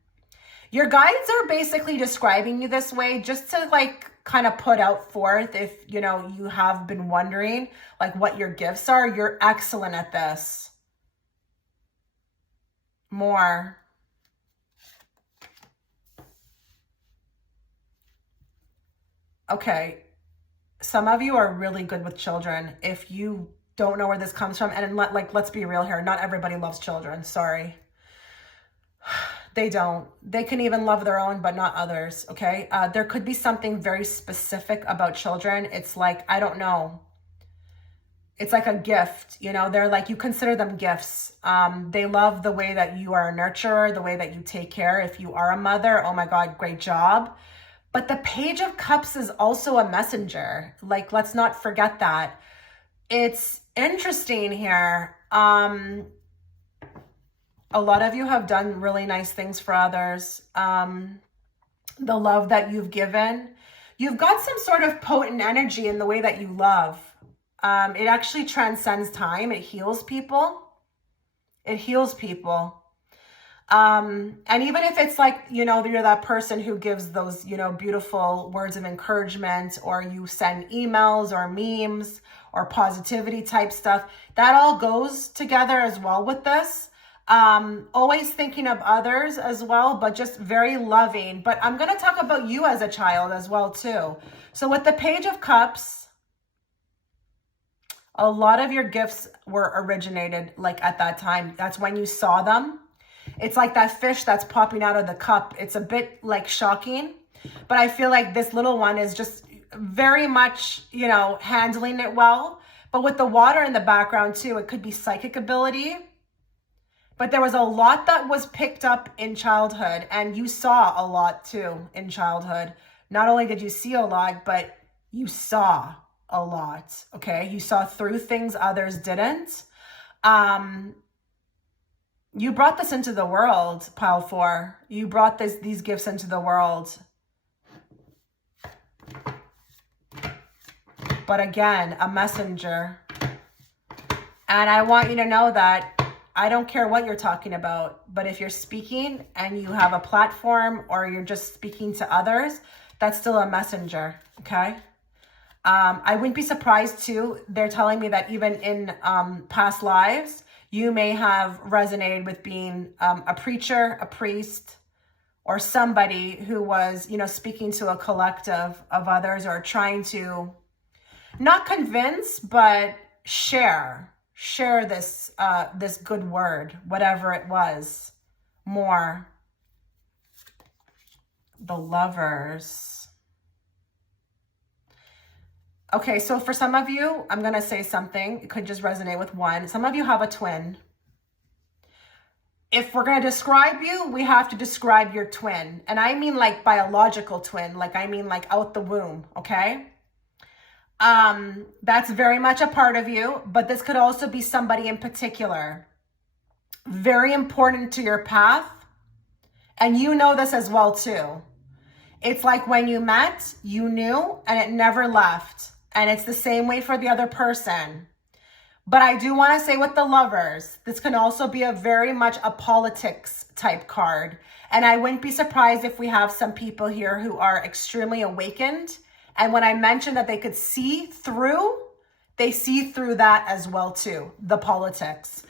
Your guides are basically describing you this way just to kind of put out forth if, you have been wondering what your gifts are. You're excellent at this. More. Okay. Some of you are really good with children. If you don't know where this comes from, and let's be real here, not everybody loves children. Sorry. They don't. They can even love their own, but not others, okay? There could be something very specific about children. It's I don't know. It's like a gift, they're you consider them gifts. They love the way that you are a nurturer, the way that you take care. If you are a mother, oh my God, great job. But the Page of Cups is also a messenger. Like, let's not forget that. It's interesting here. A lot of you have done really nice things for others. The love that you've given. You've got some sort of potent energy in the way that you love. It actually transcends time. It heals people. It heals people. And even if it's like, you know, you're that person who gives those, you know, beautiful words of encouragement, or you send emails or memes or positivity type stuff, that all goes together as well with this. Always thinking of others as well, but just very loving. But I'm going to talk about you as a child as well too. So with the Page of Cups, a lot of your gifts were originated like at that time. That's when you saw them. It's like that fish that's popping out of the cup. It's a bit like shocking, but I feel like this little one is just very much, you know, handling it well. But with the water in the background too, it could be psychic ability. But there was a lot that was picked up in childhood, and you saw a lot too in childhood. Not only did you see a lot, but you saw a lot, okay? You saw through things others didn't. You brought this into the world, Pile 4. You brought these gifts into the world. But again, a messenger. And I want you to know that I don't care what you're talking about, but if you're speaking and you have a platform or you're just speaking to others, that's still a messenger, okay? I wouldn't be surprised too. They're telling me that even in past lives, you may have resonated with being a preacher, a priest, or somebody who was, you know, speaking to a collective of others, or trying to not convince, but share this this good word, whatever it was, more. The Lovers. Okay, so for some of you, I'm going to say something. It could just resonate with one. Some of you have a twin. If we're going to describe you, we have to describe your twin. And I mean like biological twin. Like, I mean like out the womb, okay? That's very much a part of you, but this could also be somebody in particular. Very important to your path. And you know this as well too. It's like when you met, you knew, and it never left. And it's the same way for the other person. But I do want to say with the Lovers, this can also be a very much a politics type card. And I wouldn't be surprised if we have some people here who are extremely awakened. And when I mentioned that they could see through, they see through that as well too, the politics.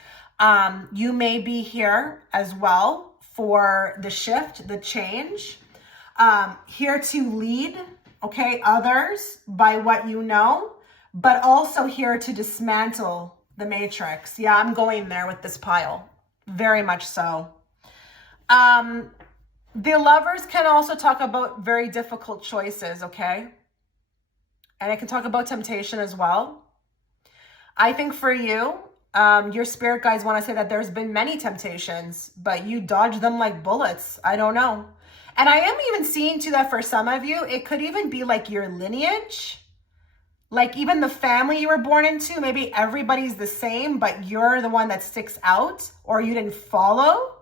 You may be here as well for the shift, the change. Here to lead, okay, others by what you know, but also here to dismantle the matrix. Yeah, I'm going there with this pile. Very much so. The Lovers can also talk about very difficult choices, okay? And it can talk about temptation as well. I think for you, your spirit guides want to say that there's been many temptations, but you dodge them like bullets. I don't know. And I am even seeing too that for some of you, it could even be like your lineage. Like even the family you were born into, maybe everybody's the same, but you're the one that sticks out, or you didn't follow.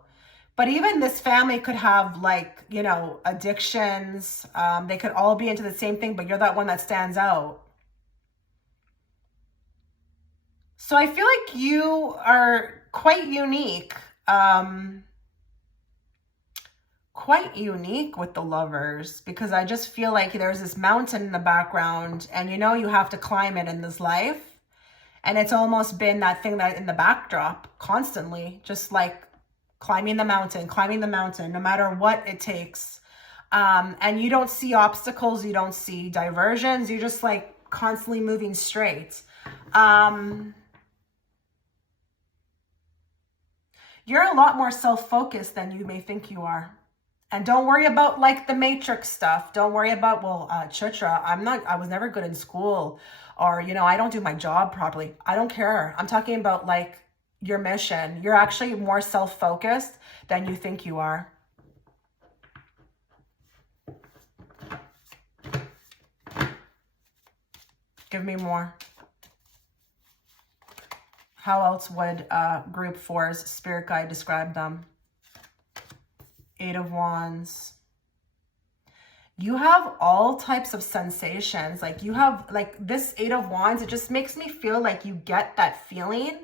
But even this family could have like, you know, addictions. They could all be into the same thing, but you're that one that stands out. So I feel like you are quite unique. Quite unique with the Lovers, because I just feel like there's this mountain in the background, and you know you have to climb it in this life. And it's almost been that thing that in the backdrop constantly, just like climbing the mountain, no matter what it takes. And you don't see obstacles, you don't see diversions, you're just like constantly moving straight. You're a lot more self-focused than you may think you are. And don't worry about like the matrix stuff. Don't worry about, well, Chitra, I was never good in school, or, you know, I don't do my job properly. I don't care. I'm talking about like your mission. You're actually more self-focused than you think you are. Give me more. How else would group 4's spirit guide describe them? 8 of Wands. You have all types of sensations. Like you have like this 8 of Wands, it just makes me feel like you get that feeling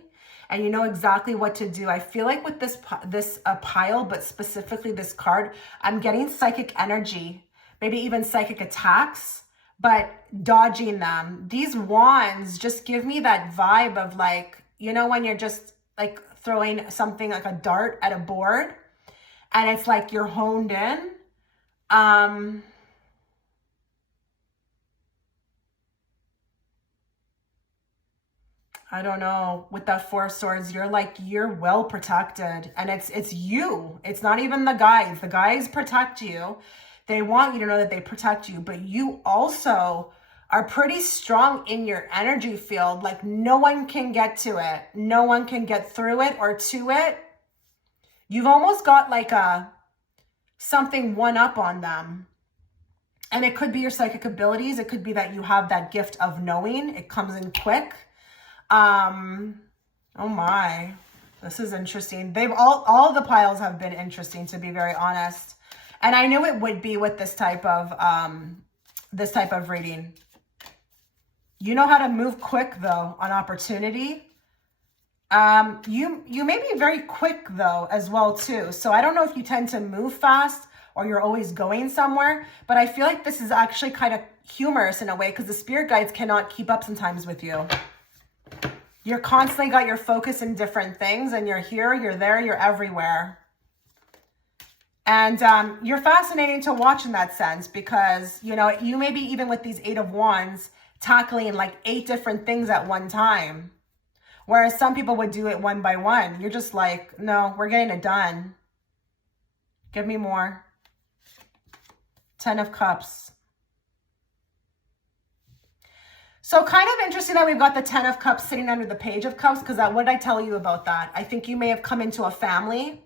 and you know exactly what to do. I feel like with this pile, but specifically this card, I'm getting psychic energy, maybe even psychic attacks, but dodging them. These wands just give me that vibe of like, you know, when you're just like throwing something like a dart at a board and it's like you're honed in. I don't know, with that 4 of Swords, you're well protected, and it's you. It's not even the guys. The guys protect you. They want you to know that they protect you, but you also are pretty strong in your energy field. Like no one can get to it. No one can get through it or to it. You've almost got like something one up on them. And it could be your psychic abilities. It could be that you have that gift of knowing. It comes in quick. Oh my, this is interesting. They've all the piles have been interesting, to be very honest. And I knew it would be with this type of reading. You know how to move quick though on opportunity. You may be very quick though as well too. So I don't know if you tend to move fast or you're always going somewhere, but I feel like this is actually kind of humorous in a way because the spirit guides cannot keep up sometimes with you. You're constantly got your focus in different things and you're here, you're there, you're everywhere. And you're fascinating to watch in that sense because, you know, you may be even with these 8 of Wands tackling like 8 different things at one time. Whereas some people would do it one by one. You're just like, no, we're getting it done. Give me more. 10 of Cups. So kind of interesting that we've got the 10 of Cups sitting under the Page of Cups, because what did I tell you about that? I think you may have come into a family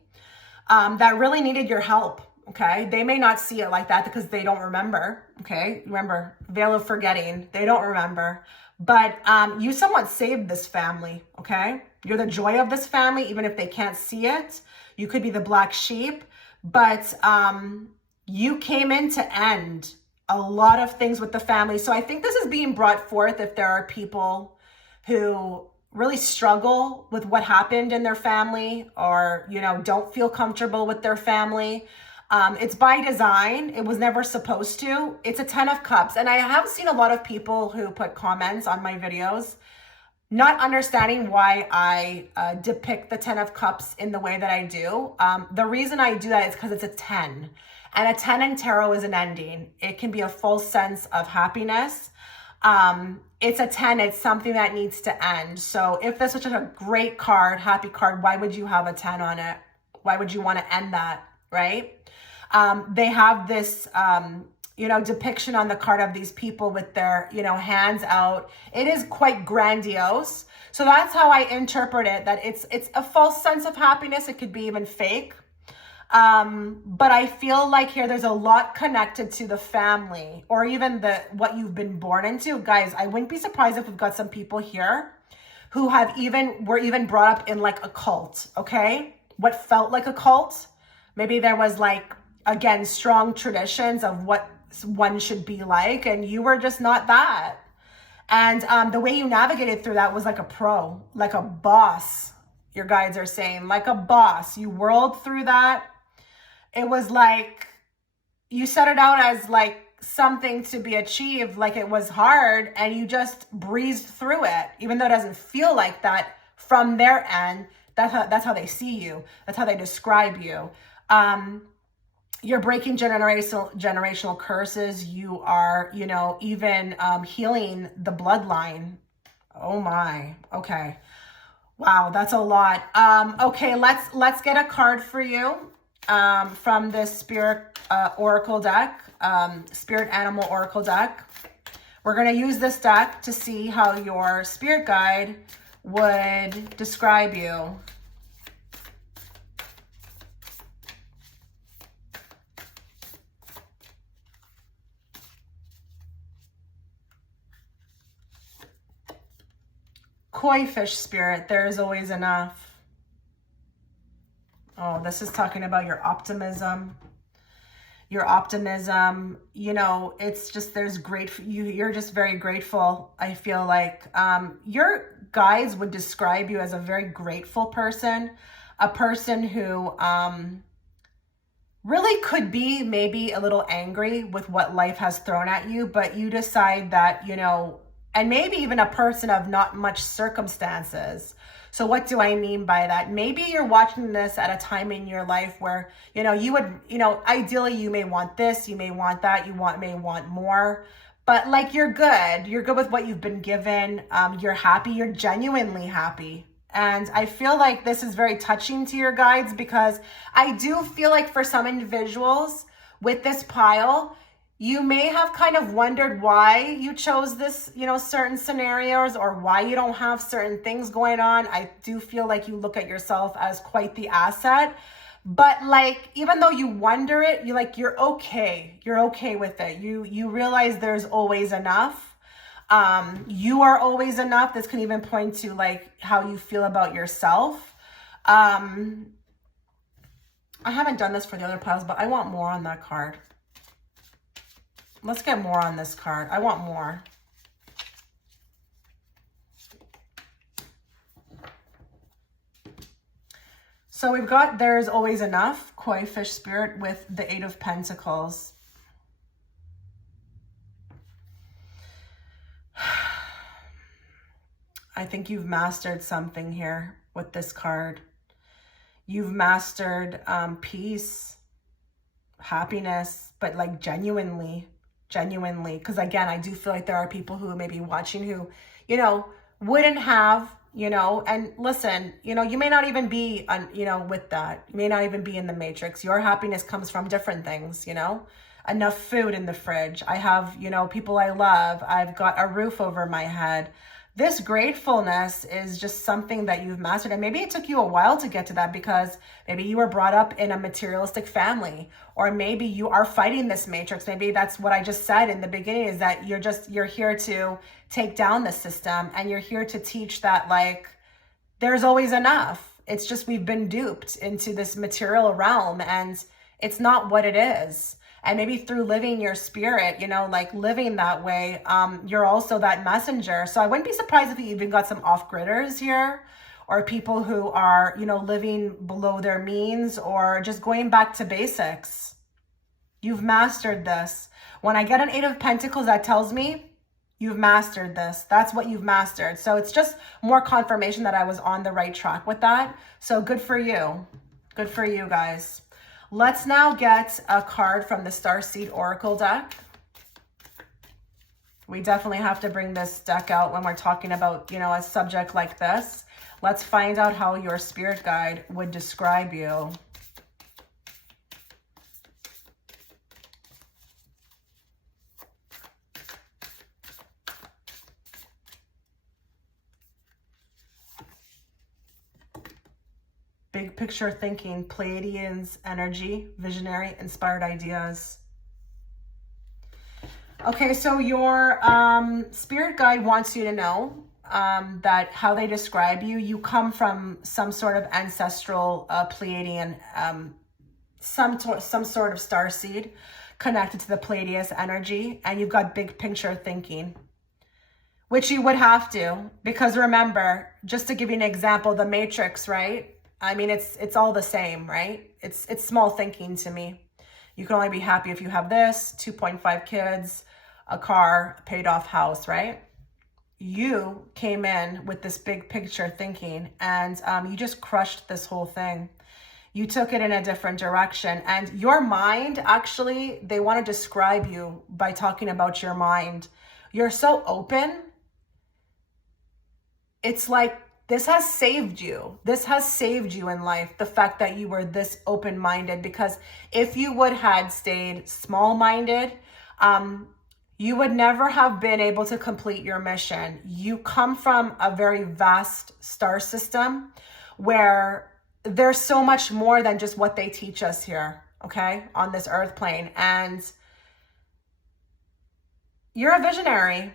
that really needed your help, okay? They may not see it like that because they don't remember, okay? Remember, veil of forgetting, they don't remember. But you somewhat saved this family, okay? You're the joy of this family, even if they can't see it. You could be the black sheep, but you came in to end a lot of things with the family. So I think this is being brought forth if there are people who really struggle with what happened in their family or, you know, don't feel comfortable with their family. It's by design. It was never supposed to. It's a 10 of Cups. And I have seen a lot of people who put comments on my videos not understanding why I depict the 10 of Cups in the way that I do. The reason I do that is because it's a 10. And a 10 in tarot is an ending. It can be a false sense of happiness. It's a 10. It's something that needs to end. So if this was such a great card, happy card, why would you have a 10 on it? Why would you want to end that, right? They have this, you know, depiction on the card of these people with their, you know, hands out. It is quite grandiose. So that's how I interpret it, that it's a false sense of happiness. It could be even fake. But I feel like here there's a lot connected to the family or even what you've been born into. Guys, I wouldn't be surprised if we've got some people here who were even brought up in like a cult, okay? What felt like a cult. Maybe there was like, again, strong traditions of what one should be like, and you were just not that. And the way you navigated through that was like a pro, like a boss. Your guides are saying, like a boss. You whirled through that. It was like you set it out as like something to be achieved, like it was hard, and you just breezed through it, even though it doesn't feel like that from their end. That's how they see you. That's how they describe you. You're breaking generational curses. You are, you know, even healing the bloodline. Oh my. Okay. Wow, that's a lot. Okay, let's get a card for you from this Spirit Oracle deck, Spirit Animal Oracle deck. We're going to use this deck to see how your spirit guide would describe you. Koi fish spirit, there is always enough. Oh, this is talking about your optimism. Your optimism, you know, it's just, there's great, you're just very grateful. I feel like your guides would describe you as a very grateful person, a person who really could be maybe a little angry with what life has thrown at you, but you decide that, you know, and maybe even a person of not much circumstances. So what do I mean by that? Maybe you're watching this at a time in your life where, you know, you would, you know, ideally you may want this, you may want that, may want more, but like you're good with what you've been given. You're happy, you're genuinely happy. And I feel like this is very touching to your guides, because I do feel like for some individuals with this pile, you may have kind of wondered why you chose this, you know, certain scenarios, or why you don't have certain things going on. I do feel like you look at yourself as quite the asset, but like, even though you wonder it, you're okay. You're okay with it. You realize there's always enough. You are always enough. This can even point to like how you feel about yourself. I haven't done this for the other piles, but I want more on that card. Let's get more on this card. I want more. So we've got there's always enough, Koi fish spirit, with the Eight of Pentacles. I think you've mastered something here with this card. You've mastered peace, happiness, but like genuinely, because again, I do feel like there are people who may be watching who, you know, wouldn't have, you know, and listen, you know, you may not even be, you know, with that, you may not even be in the matrix. Your happiness comes from different things, you know, enough food in the fridge. I have, you know, people I love. I've got a roof over my head. This gratefulness is just something that you've mastered. And maybe it took you a while to get to that, because maybe you were brought up in a materialistic family, or maybe you are fighting this matrix. Maybe that's what I just said in the beginning, is that you're here to take down the system, and you're here to teach that like there's always enough. It's just we've been duped into this material realm, and it's not what it is. And maybe through living your spirit, you know, like living that way, you're also that messenger. So I wouldn't be surprised if you even got some off-gridders here, or people who are, you know, living below their means, or just going back to basics. You've mastered this. When I get an Eight of Pentacles, that tells me you've mastered this. That's what you've mastered. So it's just more confirmation that I was on the right track with that. So good for you. Good for you guys. Let's now get a card from the Starseed Oracle deck. We definitely have to bring this deck out when we're talking about, you know, a subject like this. Let's find out how your spirit guide would describe you. Big picture thinking, Pleiadians energy, visionary, inspired ideas. Okay, so your spirit guide wants you to know that how they describe you, you come from some sort of ancestral Pleiadian, some sort of starseed connected to the Pleiadian energy, and you've got big picture thinking, which you would have to, because remember, just to give you an example, the Matrix, right? I mean, it's all the same, right? It's small thinking to me. You can only be happy if you have this, 2.5 kids, a car, a paid off house, right? You came in with this big picture thinking, and you just crushed this whole thing. You took it in a different direction, and your mind, actually, they want to describe you by talking about your mind. You're so open. It's like, this has saved you. This has saved you in life, the fact that you were this open-minded, because if you would had stayed small-minded, you would never have been able to complete your mission. You come from a very vast star system where there's so much more than just what they teach us here, okay, on this earth plane. And you're a visionary.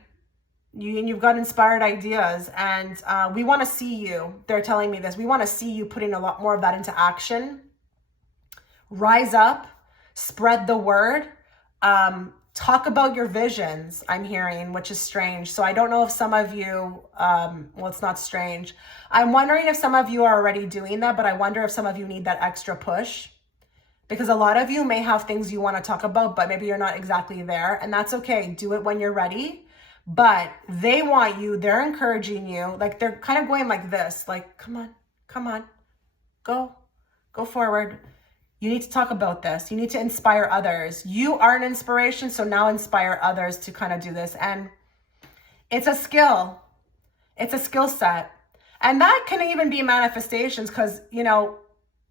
You've got inspired ideas, and we want to see you. They're telling me this. We want to see you putting a lot more of that into action. Rise up, spread the word, talk about your visions, I'm hearing, which is strange. So I don't know if some of you, well, it's not strange. I'm wondering if some of you are already doing that, but I wonder if some of you need that extra push, because a lot of you may have things you want to talk about, but maybe you're not exactly there, and that's okay. Do it when you're ready. But they want you, they're encouraging you, like they're kind of going like this, like, come on, go forward. You need to talk about this. You need to inspire others. You are an inspiration, so now inspire others to kind of do this. And it's a skill. It's a skill set. And that can even be manifestations, because, you know,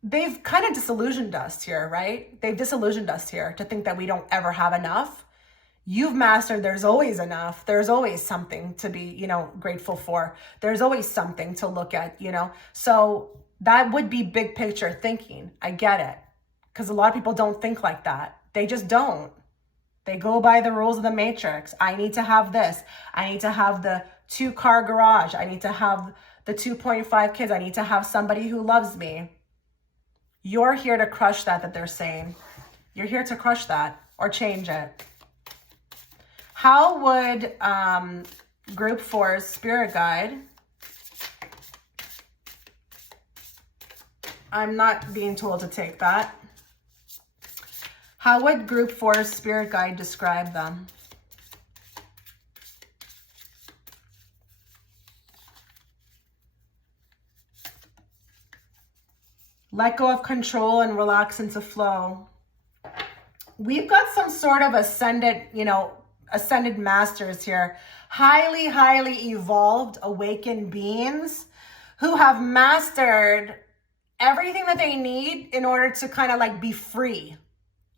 they've kind of disillusioned us here, right? They've disillusioned us here to think that we don't ever have enough. You've mastered there's always enough. There's always something to be, you know, grateful for. There's always something to look at, you know. So that would be big picture thinking. I get it. Because a lot of people don't think like that. They just don't. They go by the rules of the matrix. I need to have this. I need to have the 2-car garage. I need to have the 2.5 kids. I need to have somebody who loves me. You're here to crush that they're saying. You're here to crush that or change it. How would Group 4's spirit guide, I'm not being told to take that. How would Group 4's spirit guide describe them? Let go of control and relax into flow. We've got some sort of ascended, you know, ascended masters here. Highly, highly evolved, awakened beings who have mastered everything that they need in order to kind of like be free.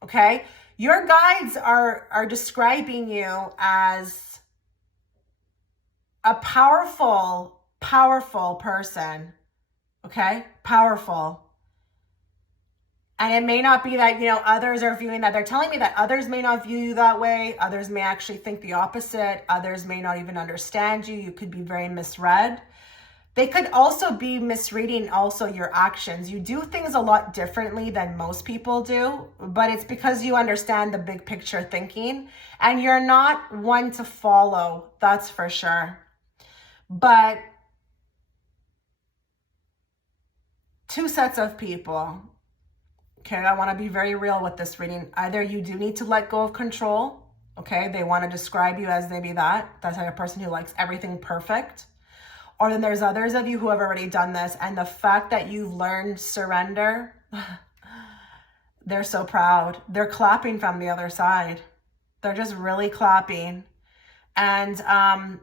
Okay, your guides are describing you as a powerful person. Okay, powerful. And it may not be that, you know, others are viewing that. They're telling me that others may not view you that way. Others may actually think the opposite. Others may not even understand you. You could be very misread. They could also be misreading also your actions. You do things a lot differently than most people do, but it's because you understand the big picture thinking, and you're not one to follow, that's for sure. But two sets of people. Okay, I want to be very real with this reading. Either you do need to let go of control. Okay, they want to describe you as maybe that. That's like a person who likes everything perfect. Or then there's others of you who have already done this, and the fact that you've learned surrender, they're so proud. They're clapping from the other side. They're just really clapping. And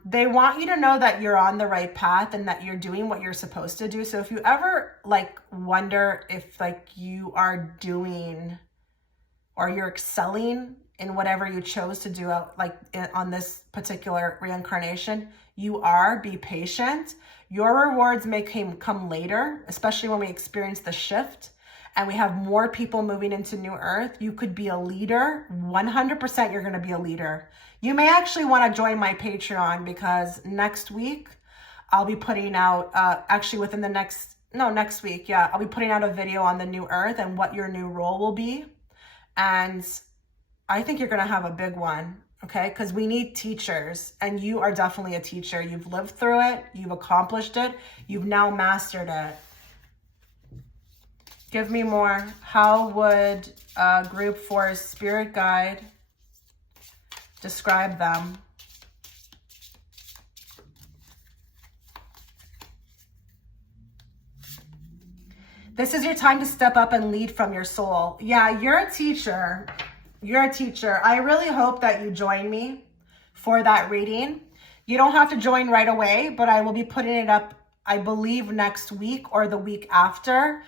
they want you to know that you're on the right path and that you're doing what you're supposed to do. So if you ever like wonder if like you are doing or you're excelling in whatever you chose to do on this particular reincarnation, you are. Be patient. Your rewards may come later, especially when we experience the shift and we have more people moving into New Earth. You could be a leader. 100% you're going to be a leader. You may actually want to join my Patreon, because next week I'll be putting out, actually within the next week. Yeah, I'll be putting out a video on the New Earth and what your new role will be. And I think you're going to have a big one. Okay, because we need teachers, and you are definitely a teacher. You've lived through it. You've accomplished it. You've now mastered it. Give me more. How would Group 4's spirit guide describe them? This is your time to step up and lead from your soul. Yeah, you're a teacher. You're a teacher. I really hope that you join me for that reading. You don't have to join right away, but I will be putting it up, I believe, next week or the week after.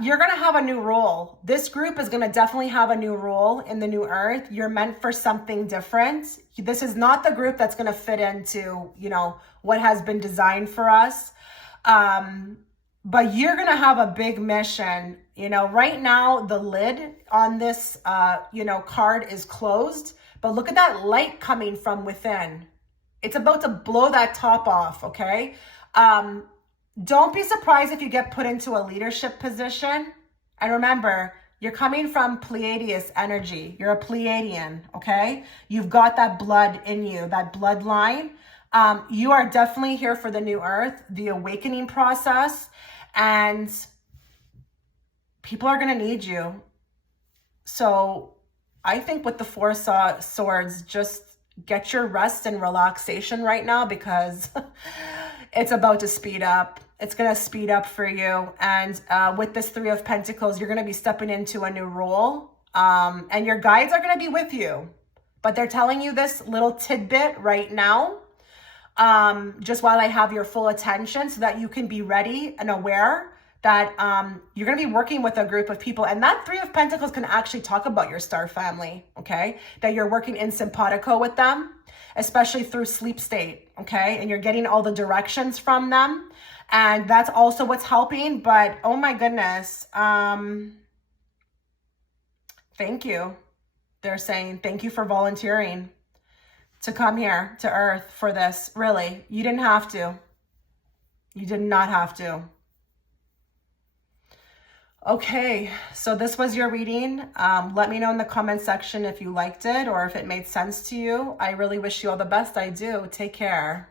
You're going to have a new role. This group is going to definitely have a new role in the New Earth. You're meant for something different. This is not the group that's going to fit into, you know, what has been designed for us. But you're going to have a big mission. You know, right now, the lid on this, you know, card is closed. But look at that light coming from within. It's about to blow that top off, okay? Don't be surprised if you get put into a leadership position. And remember, you're coming from Pleiadian energy. You're a Pleiadian, okay? You've got that blood in you, that bloodline. You are definitely here for the new earth, the awakening process, and people are going to need you. So I think with the Four Swords, just get your rest and relaxation right now, because it's about to speed up. It's going to speed up for you. And with this Three of Pentacles, you're going to be stepping into a new role. And your guides are going to be with you. But they're telling you this little tidbit right now, just while I have your full attention, so that you can be ready and aware that you're going to be working with a group of people. And that Three of Pentacles can actually talk about your star family, okay? That you're working in simpatico with them, especially through sleep state, okay? And you're getting all the directions from them. And that's also what's helping. But oh my goodness, thank you. They're saying thank you for volunteering to come here to Earth for this. Really, you didn't have to. You did not have to. Okay, so this was your reading. Let me know in the comment section if you liked it or if it made sense to you. I really wish you all the best. I do. Take care.